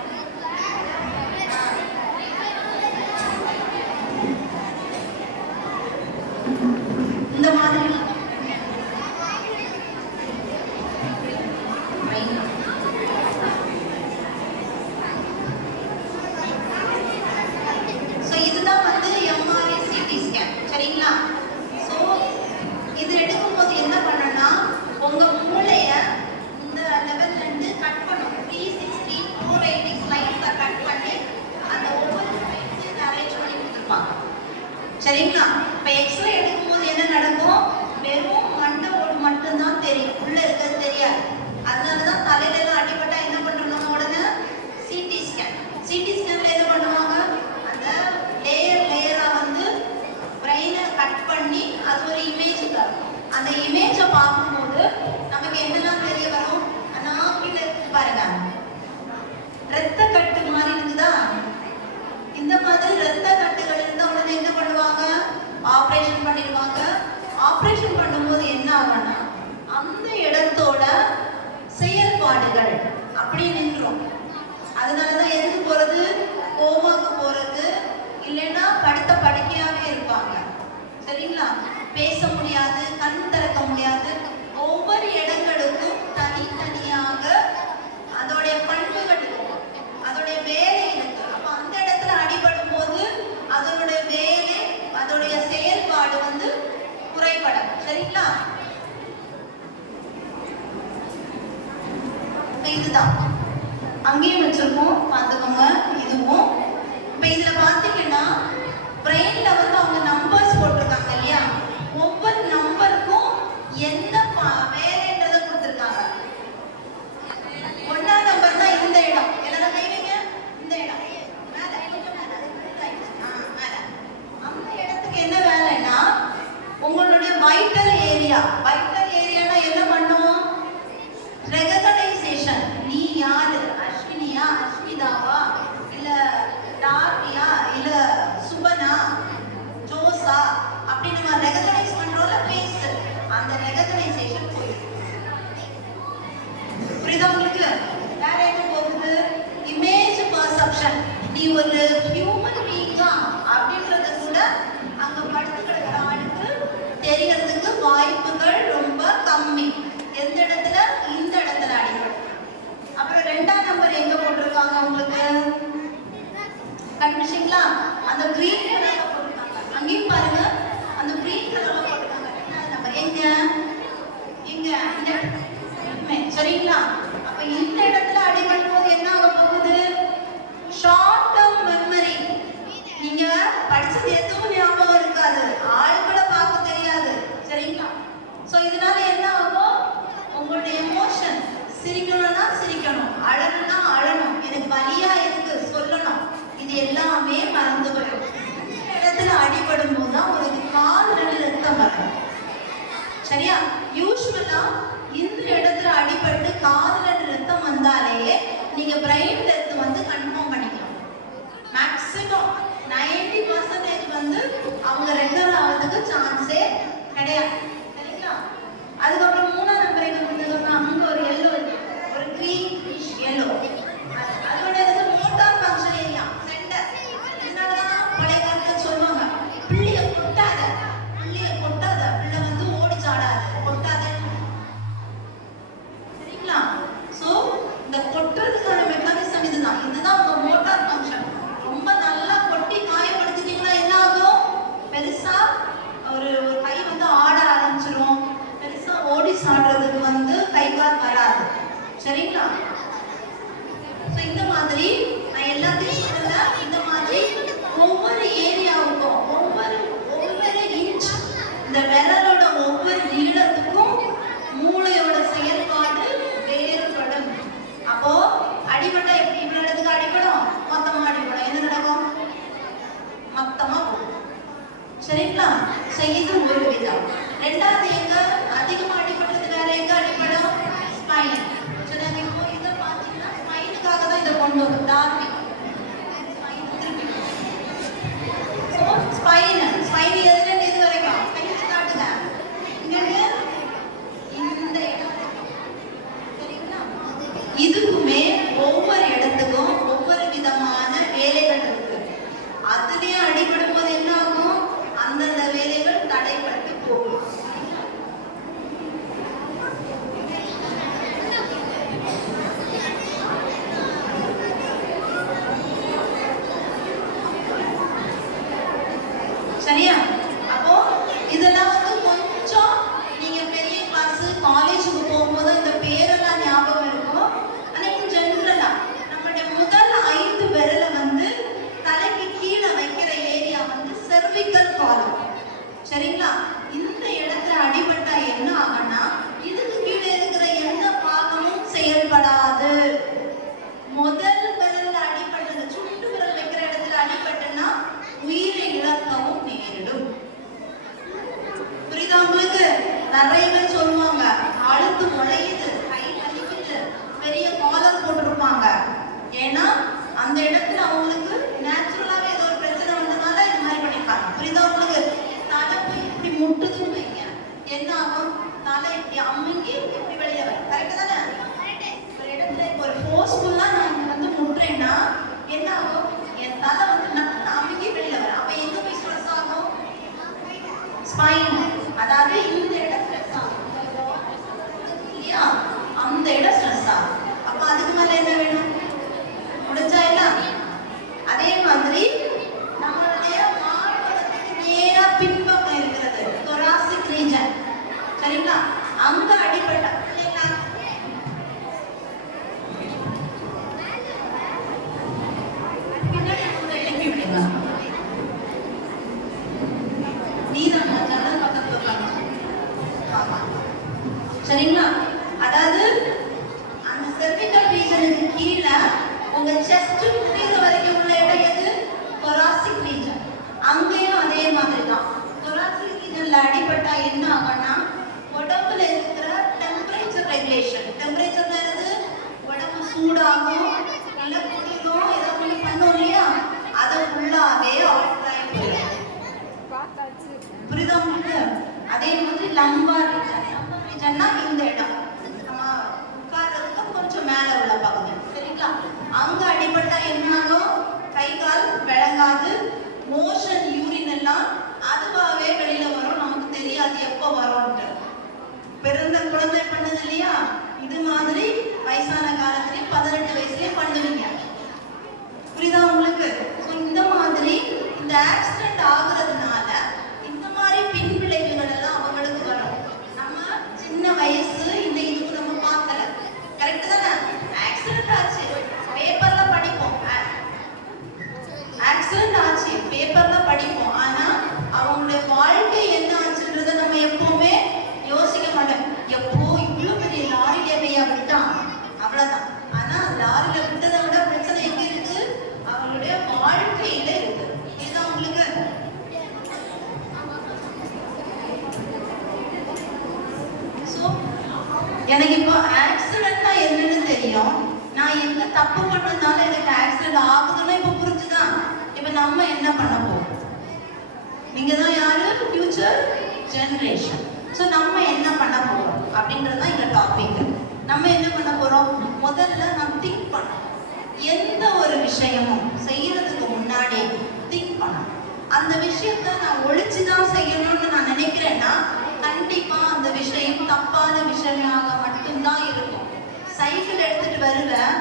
இந்த மாதிரி இதுதான் வந்து எம்ஆர்ஐ சிடி ஸ்கேன். சரிங்களா? ஸோ இது எடுக்கும்போது என்ன பண்ணனா உங்க மூளைய இந்த லெவல்ல இருந்து கட் பண்ணும். 360 480 ஸ்லைட்ஸை கட் பண்ணி அந்த ஒவ்வொரு ஸ்லைட்ஸையும் அரேஞ்ச் பண்ணி கொடுத்துருப்பாங்க. சரிங்களா? இப்போ எக்ஸ்ரே எடுக்கும்போது என்ன நடக்கும்? வெறும் மண்டை ஓடு மட்டும்தான் தெரியும், உள்ள இருக்கிறது தெரியாது. அதனால தான் தலையில எல்லாம் அடிபட்டா என்ன பண்ணணும்? உடனே சிடி ஸ்கேன். சிடி ஸ்கேன்ல என்ன பண்ணுவாங்க? அந்த லேயரா வந்து பிரெயினை கட் பண்ணி அது ஒரு இமேஜ் தரும். அந்த இமேஜை பார்க்கும்போது நமக்கு என்னெல்லாம் தெரிய வரும்? கீழே இருக்கு பாருங்க, ரத்த கட்டு மாதிரி இருக்குதா? இந்த மாதிரி ரத்த கட்டுகள் இருந்த உடனே என்ன பண்ணுவாங்க? ஆப்ரேஷன் பண்ணிடுவாங்க. ஆப்ரேஷன் பண்ணும்போது என்ன ஆகும்னா அந்த இடத்தோட செயல்பாடுகள் அப்படி நின்றும். அதனாலதான் எதுக்கு போறது? கோமாக்கு போறது, இல்லைன்னா படுத்த படுக்கையாவே இருப்பாங்க. சரிங்களா? பேச முடியாது, கண் திறக்க முடியாது. ஒவ்வொரு இடங்களுக்கும் தனித்தனியாக அதோடைய பண்புகள் இருக்கும், அதோடைய வேலை இருக்கு. அப்ப அந்த இடத்துல அடிபடும் போது அதனுடைய வேலை, அதோடைய செயல்பாடு வந்து குறைபடும். சரிங்களா? இதுதான் அங்கேயும் வச்சிருக்கோம், பார்த்துக்கோங்க. இதுவும் இப்போ இதுல பாத்தீங்கன்னா பிரெயின்ல வந்து அவங்க நம்பர்ஸ் போட்டிருக்காங்க இல்லையா? ஒவ்வொரு நம்பருக்கும் என்ன வேலைன்றதை கொடுத்துருக்காங்க. 1ஆம் நம்பர் தான் இந்த இடம். எல்லாரும் கைவிங்க. இந்த இடம் மேல கொஞ்சம் மேல அந்த இடத்துக்கு என்ன வேலைன்னா உங்களுடைய வைட்டல் ஏரியா. வைட்டல் ஏரியானா என்ன பண்ணும்? ரெகனைசேஷன். நீ யாரு? அஸ்வினியா, அஸ்மிதாவா, இல்ல டார்வியா, இல்ல சுபனா, ஜோசா அப்படி நம்ம ரெகனைஸ் பண்றோம்ல பேஸ், அந்த ரெகனைசேஷன் போயிடும். புரியுதா உங்களுக்கு? வேற என்ன போகுது? Image perception. நீ ஒரு ஹியூமன் பீயிங்கா அப்படின்றது கூட அங்க படுத்து கிடக்கிற ஆளுக்கு தெரியறதுக்கு வாய்ப்புகள் ரொம்ப கம்மி. எந்த இடத்துல? இந்த இடத்துல அடிப்படும். அப்புறம் 2ஆம் நம்பர் எங்க போட்டிருக்காங்க உங்களுக்கு? கண்டுபிடிச்சிங்களா? அந்த கிரீன் கலர்ல போட்டிருக்காங்க. அங்கேயும் பாருங்க, அந்த கிரீன் கலர்ல போட்டிருக்காங்க. 2ஆம் நம்பர் எங்க? இங்க இந்த. சரிங்களா? அப்ப இந்த இடத்துல அடிபடும் போது என்ன ஆக போகுது? Short term memory. நீங்க படிச்சது எதுவும் ஞாபகம் இருக்காது, ஆள்களை பார்க்க தெரியாது. சரிங்களா? சோ இதனால என்ன ஆகும்? உங்களுடைய எமோஷன், சிரிக்கணும்னா சிரிக்கணும், அழணும்னா அழணும், எனக்கு வலியா இருக்கு சொல்லணும், இது எல்லாமே மறந்து போயிடும். இந்த இடத்துல அடிபடும் போது தான் உங்களுக்கு காதுல ரத்தம் வரும். சரியா? யூஸ்வலா இந்த இடத்துல அடிபட்டு காதுல ரத்தம் வந்தாலே நீங்க பிரெயின் டெத் வந்து கன்ஃபார்ம் பண்ணிக்கலாம். மேக்ஸிமம் 90% வந்து அவங்க ரெக்கவர் ஆகிறதுக்கு சான்ஸே கிடையாது. சரிங்களா? அதுக்கப்புறம் 3ஆம் நம்பர் எங்க கொடுத்ததுன்னா அங்க ஒரு எல்லோ இருக்கு, ஒரு கிரீனிஷ் எல்லோ. அதோட மோட்டார் ஃபங்க்ஷன் ஏரியா சென்டர். இதனாலதான் பழைய காலத்துல சொல்லுவாங்க, பிள்ளைய கொட்டாத, பிள்ளைய கொட்டாத, பிள்ளை வந்து ஓடி சாடாது, கொட்டாத. சரிங்களா? சோ இந்த கொட்டுறதுக்கான மெக்கானிசம் இதுதான். இதுதான் உங்க மோட்டார் ஃபங்க்ஷன். ரொம்ப நல்லா கொட்டி காயப்படுத்திட்டீங்கன்னா என்ன ஆகும்? பெருசா ஒரு கை வந்து ஆட ஆரம்பிச்சிடும். பெருசா ஓடி சாடுறதுக்கு வந்து கை கால் வராது. சரிங்களா? ஸோ இந்த மாதிரி நான் எல்லாத்தையும் சொல்லல. இந்த மாதிரி ஒவ்வொரு ஏரியாவுக்கும் ஒவ்வொரு இன்ச், இந்த விரலோட ஒவ்வொரு நீளத்துக்கும் மூளையோட செயல்பாடு வேறுபடும். அப்போ நிறைய பேர் சொல்லுவாங்க அழுத்து முளையுது, கை வலிக்குது, பெரிய காலர் போட்டிருப்பாங்க. ஏன்னா அந்த இடத்துல அவங்களுக்கு நேச்சுரலாவே ஏதோ ஒரு பிரச்சனை வந்தனால இந்த மாதிரி பண்ணிருக்காங்க. புரியுதா உங்களுக்கு? தலை போய் இப்படி முட்டுதுன்னு வைங்க, என்ன ஆகும்? தலை இப்படி அமுங்கி இப்படி வெளியே வரும். கரெக்ட் தானே? ஒரு இடத்துல இப்போ ஒரு ஃபோர்ஸ்ஃபுல்லா நான் வந்து முட்டுறேன்னா என்ன ஆகும்? என் தலை வந்து நல்லா அமுங்கி வெளியில வரும். அப்ப எங்க போய் ஸ்ட்ரெஸ் ஆகும்? ஸ்பைன், அதாவது இந்த இடம் ஸ்ட்ரெஸ் ஆகும் இல்லையா? அந்த இடம் ஸ்ட்ரெஸ் ஆகும். அப்ப அதுக்கு மேல என்ன வேணும்? முடிஞ்சா இல்ல? அதே மாதிரி நம்மளுடைய மார்பகத்துக்கு நேரா பின்பக்கம் இருக்கிறது thoracic region, சரிங்களா? அங்க அடிபட்ட இல்லைங்களா? பின்னாடி வந்து எழுப்பி விடுங்க. நீதான் ஜன்னல் பக்கத்துல உட்கார்ந்து. ஆமா. சரிங்களா? அதாவது அந்த cervical region கீழே உங்க செஸ்ட் முடிகிற வரைக்கும் உள்ள இடம் எது? thoracic region. அங்கேயும் அதே மாதிரி தான். thoracic regionல அடிபட்டா என்ன ஆகும்னா உடம்புல இருக்கிற டெம்பரேச்சர் ரெகுலேஷன். டெம்பரேச்சர்னா என்னது? உடம்பு சூடாகும், இல்ல குளிரும், ஏதோ ஒண்ணு பண்ணும் இல்லையா? அது ஃபுல்லாவே ஆல்டர் ஆகி போயிடும். புரியுதா உங்களுக்கு? அதே மாதிரி லம்பார் ரீஜன். லம்பார் ரீஜன்னா இந்த இடம் நம்ம உட்கார்றதுக்கு கொஞ்சம் மேல உள்ள பகுதி, சரிங்களா? அங்க அடிபட்டா என்ன ஆகும்? கை கால் விளங்காது, மோஷன் யூரின் எல்லாம் அதுவாகவே வெளியில வரும். நமக்கு தெரியாது எப்போ வரும்ட்டு. பிறந்த குழந்தை பண்ணது இல்லையா? இது மாதிரி வயசான காலத்திலேயே 18 வயசுலயே பண்ணுவீங்க. புரியுதா உங்களுக்கு? இந்த மாதிரி இந்த ஆக்சிடென்ட் ஆகுறதுனால இந்த மாதிரி பின் விளைவுகள் எல்லாம் அவங்களுக்கு வரும். நம்ம சின்ன வயசு இந்த இதுக்கு நம்ம பார்க்கல. கரெக்ட் தானே? ஆக்சிடென்ட் ஆச்சு, பேப்பர்ல படிப்போம். ஆக்சிடென்ட் ஆச்சு, பேப்பர்ல படிப்போம். ஆனா அவங்களுடைய வாழ்க்கை என்ன ஆச்சுன்றத நம்ம எப்பவுமே யோசிக்க மாட்டோம். எப்போ இவ்வளவு பெரிய லாரியிலேயா விட்டான், அவ்வளவுதான். ஆனா லாரியில விட்டதை விட பிரச்சனை எங்க இருக்கு? அவங்களுடைய வாழ்க்கையில இருக்கு. இதுதான் உங்களுக்கு. எனக்கு இப்போ ஆக்சிடென்ட்னா என்னன்னு தெரியும். நான் எங்க தப்பு பண்ணதுனால எனக்கு ஆக்சிடென்ட் ஆகுதுன்னு இப்போ புரிஞ்சுதா? இப்போ நம்ம என்ன பண்ண போறோம்? நீங்க தான் யாரு? Future generation. ஸோ நம்ம என்ன பண்ண போறோம் அப்படின்றது தான் இந்த டாபிக். நம்ம என்ன பண்ண போறோம்? முதல்ல நான் திங்க் பண்ணணும். எந்த ஒரு விஷயமும் செய்யறதுக்கு முன்னாடி திங்க் பண்ணணும். அந்த விஷயத்த நான் ஒழிச்சுதான் செய்யணும்னு நான் நினைக்கிறேன்னா கண்டிப்பா அந்த விஷயம் தப்பான விஷயமாக மட்டும்தான் இருக்கும். சைக்கிள் எடுத்துட்டு வருவேன்,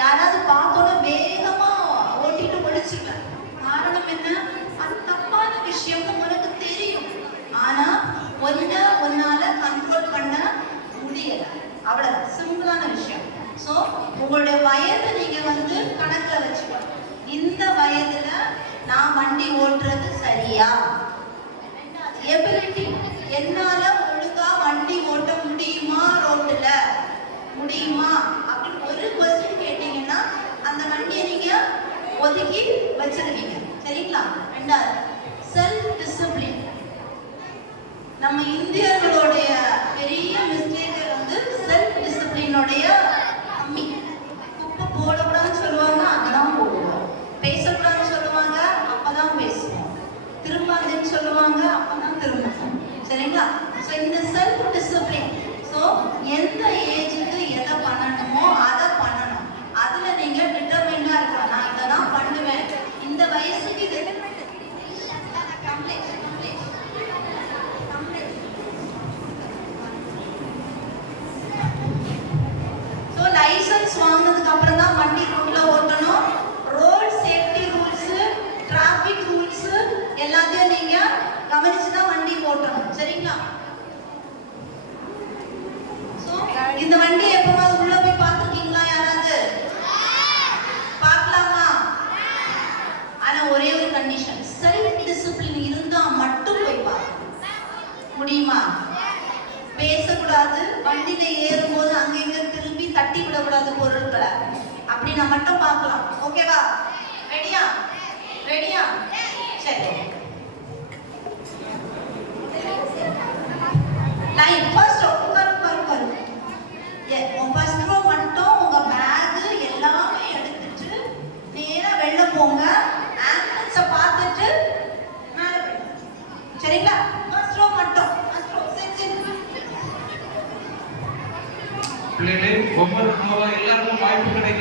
யாராவது பார்த்தோன்னா வேகமா ஓட்டிட்டு ஒழிச்சுவேன். காரணம் என்ன? அது தப்பான விஷயம்னு உனக்கு தெரியும். ஆனா ஒன்னால கண்ட்ரோல் பண்ண முடியல. அவ்வளவுதான், சிம்பிளான விஷயம். ஸோ உங்களுடைய வயதை நீங்க வந்து கணக்குல வச்சுக்கணும். இந்த வயதுல நான் வண்டி ஓட்டுறது சரியா? எபிலிட்டி, என்னால ஒழுங்கா வண்டி ஓட்ட முடியுமா? ரோட்ல முடியுமா அப்படின்னு ஒரு கொஸ்டின் கேட்டீங்கன்னா அந்த வண்டியை நீங்க ஒதுக்கி வச்சிருக்கீங்க, சரிங்களா? ரெண்டாவது செல்ஃப் டிசிப்ளின். நம்ம இந்தியர்களுடைய பெரிய மிஸ்டேக் வந்து செல்ஃப் டிசிப்ளினுடைய கம்மி. குப்பை போடக்கூடாதுன்னு சொல்லுவாங்க, அங்கதான் போடுவோம். பேசக்கூடாதுன்னு சொல்லுவாங்க, அப்பதான் பேசுவோம். திரும்பாதுன்னு சொல்லுவாங்க, அப்பதான் திரும்புவோம், சரிங்களா? ஸோ இந்த செல்ஃப் டிசிப்ளின். ஸோ எந்த ஏஜுக்கு எதை பண்ணணுமோ அதை பண்ணணும். அதுல நீங்க டிட்டர்மைண்டா இருக்கலாம். நான் இதை தான் பண்ணுவேன், இந்த வயசுக்கு இது லைசன்ஸ் வாங்கினதுக்கு அப்புறம் தான் வண்டி ரோட்ல ஓட்டணும். Road safety rules, traffic rules எல்லாத்தையும் நீங்க கவனிச்சு தான் வண்டி ஓட்டணும், சரிங்களா? சோ இந்த வண்டி எப்பவாவது உள்ள போய் பார்த்திருக்கீங்களா? யாராவது பார்க்கலாமா? ஆனா ஒரே ஒரு கண்டிஷன், செல்ஃப் டிசிப்ளின் இருந்தா மட்டும் போய் பார்க்க முடியுமா? பேசக்கூடாது, வண்டியில ஏறும்போது அங்க இங்க திரும்பி தட்டி விடக்கூடாது பொருட்களை. அப்படி நான் மட்டும் பார்க்கலாம். ஓகேவா? ரெடியா? ரெடியா? சரி. சொல்லிட்டு ஒவ்வொரு எல்லாருக்கும் வாய்ப்பு கிடைக்கும்.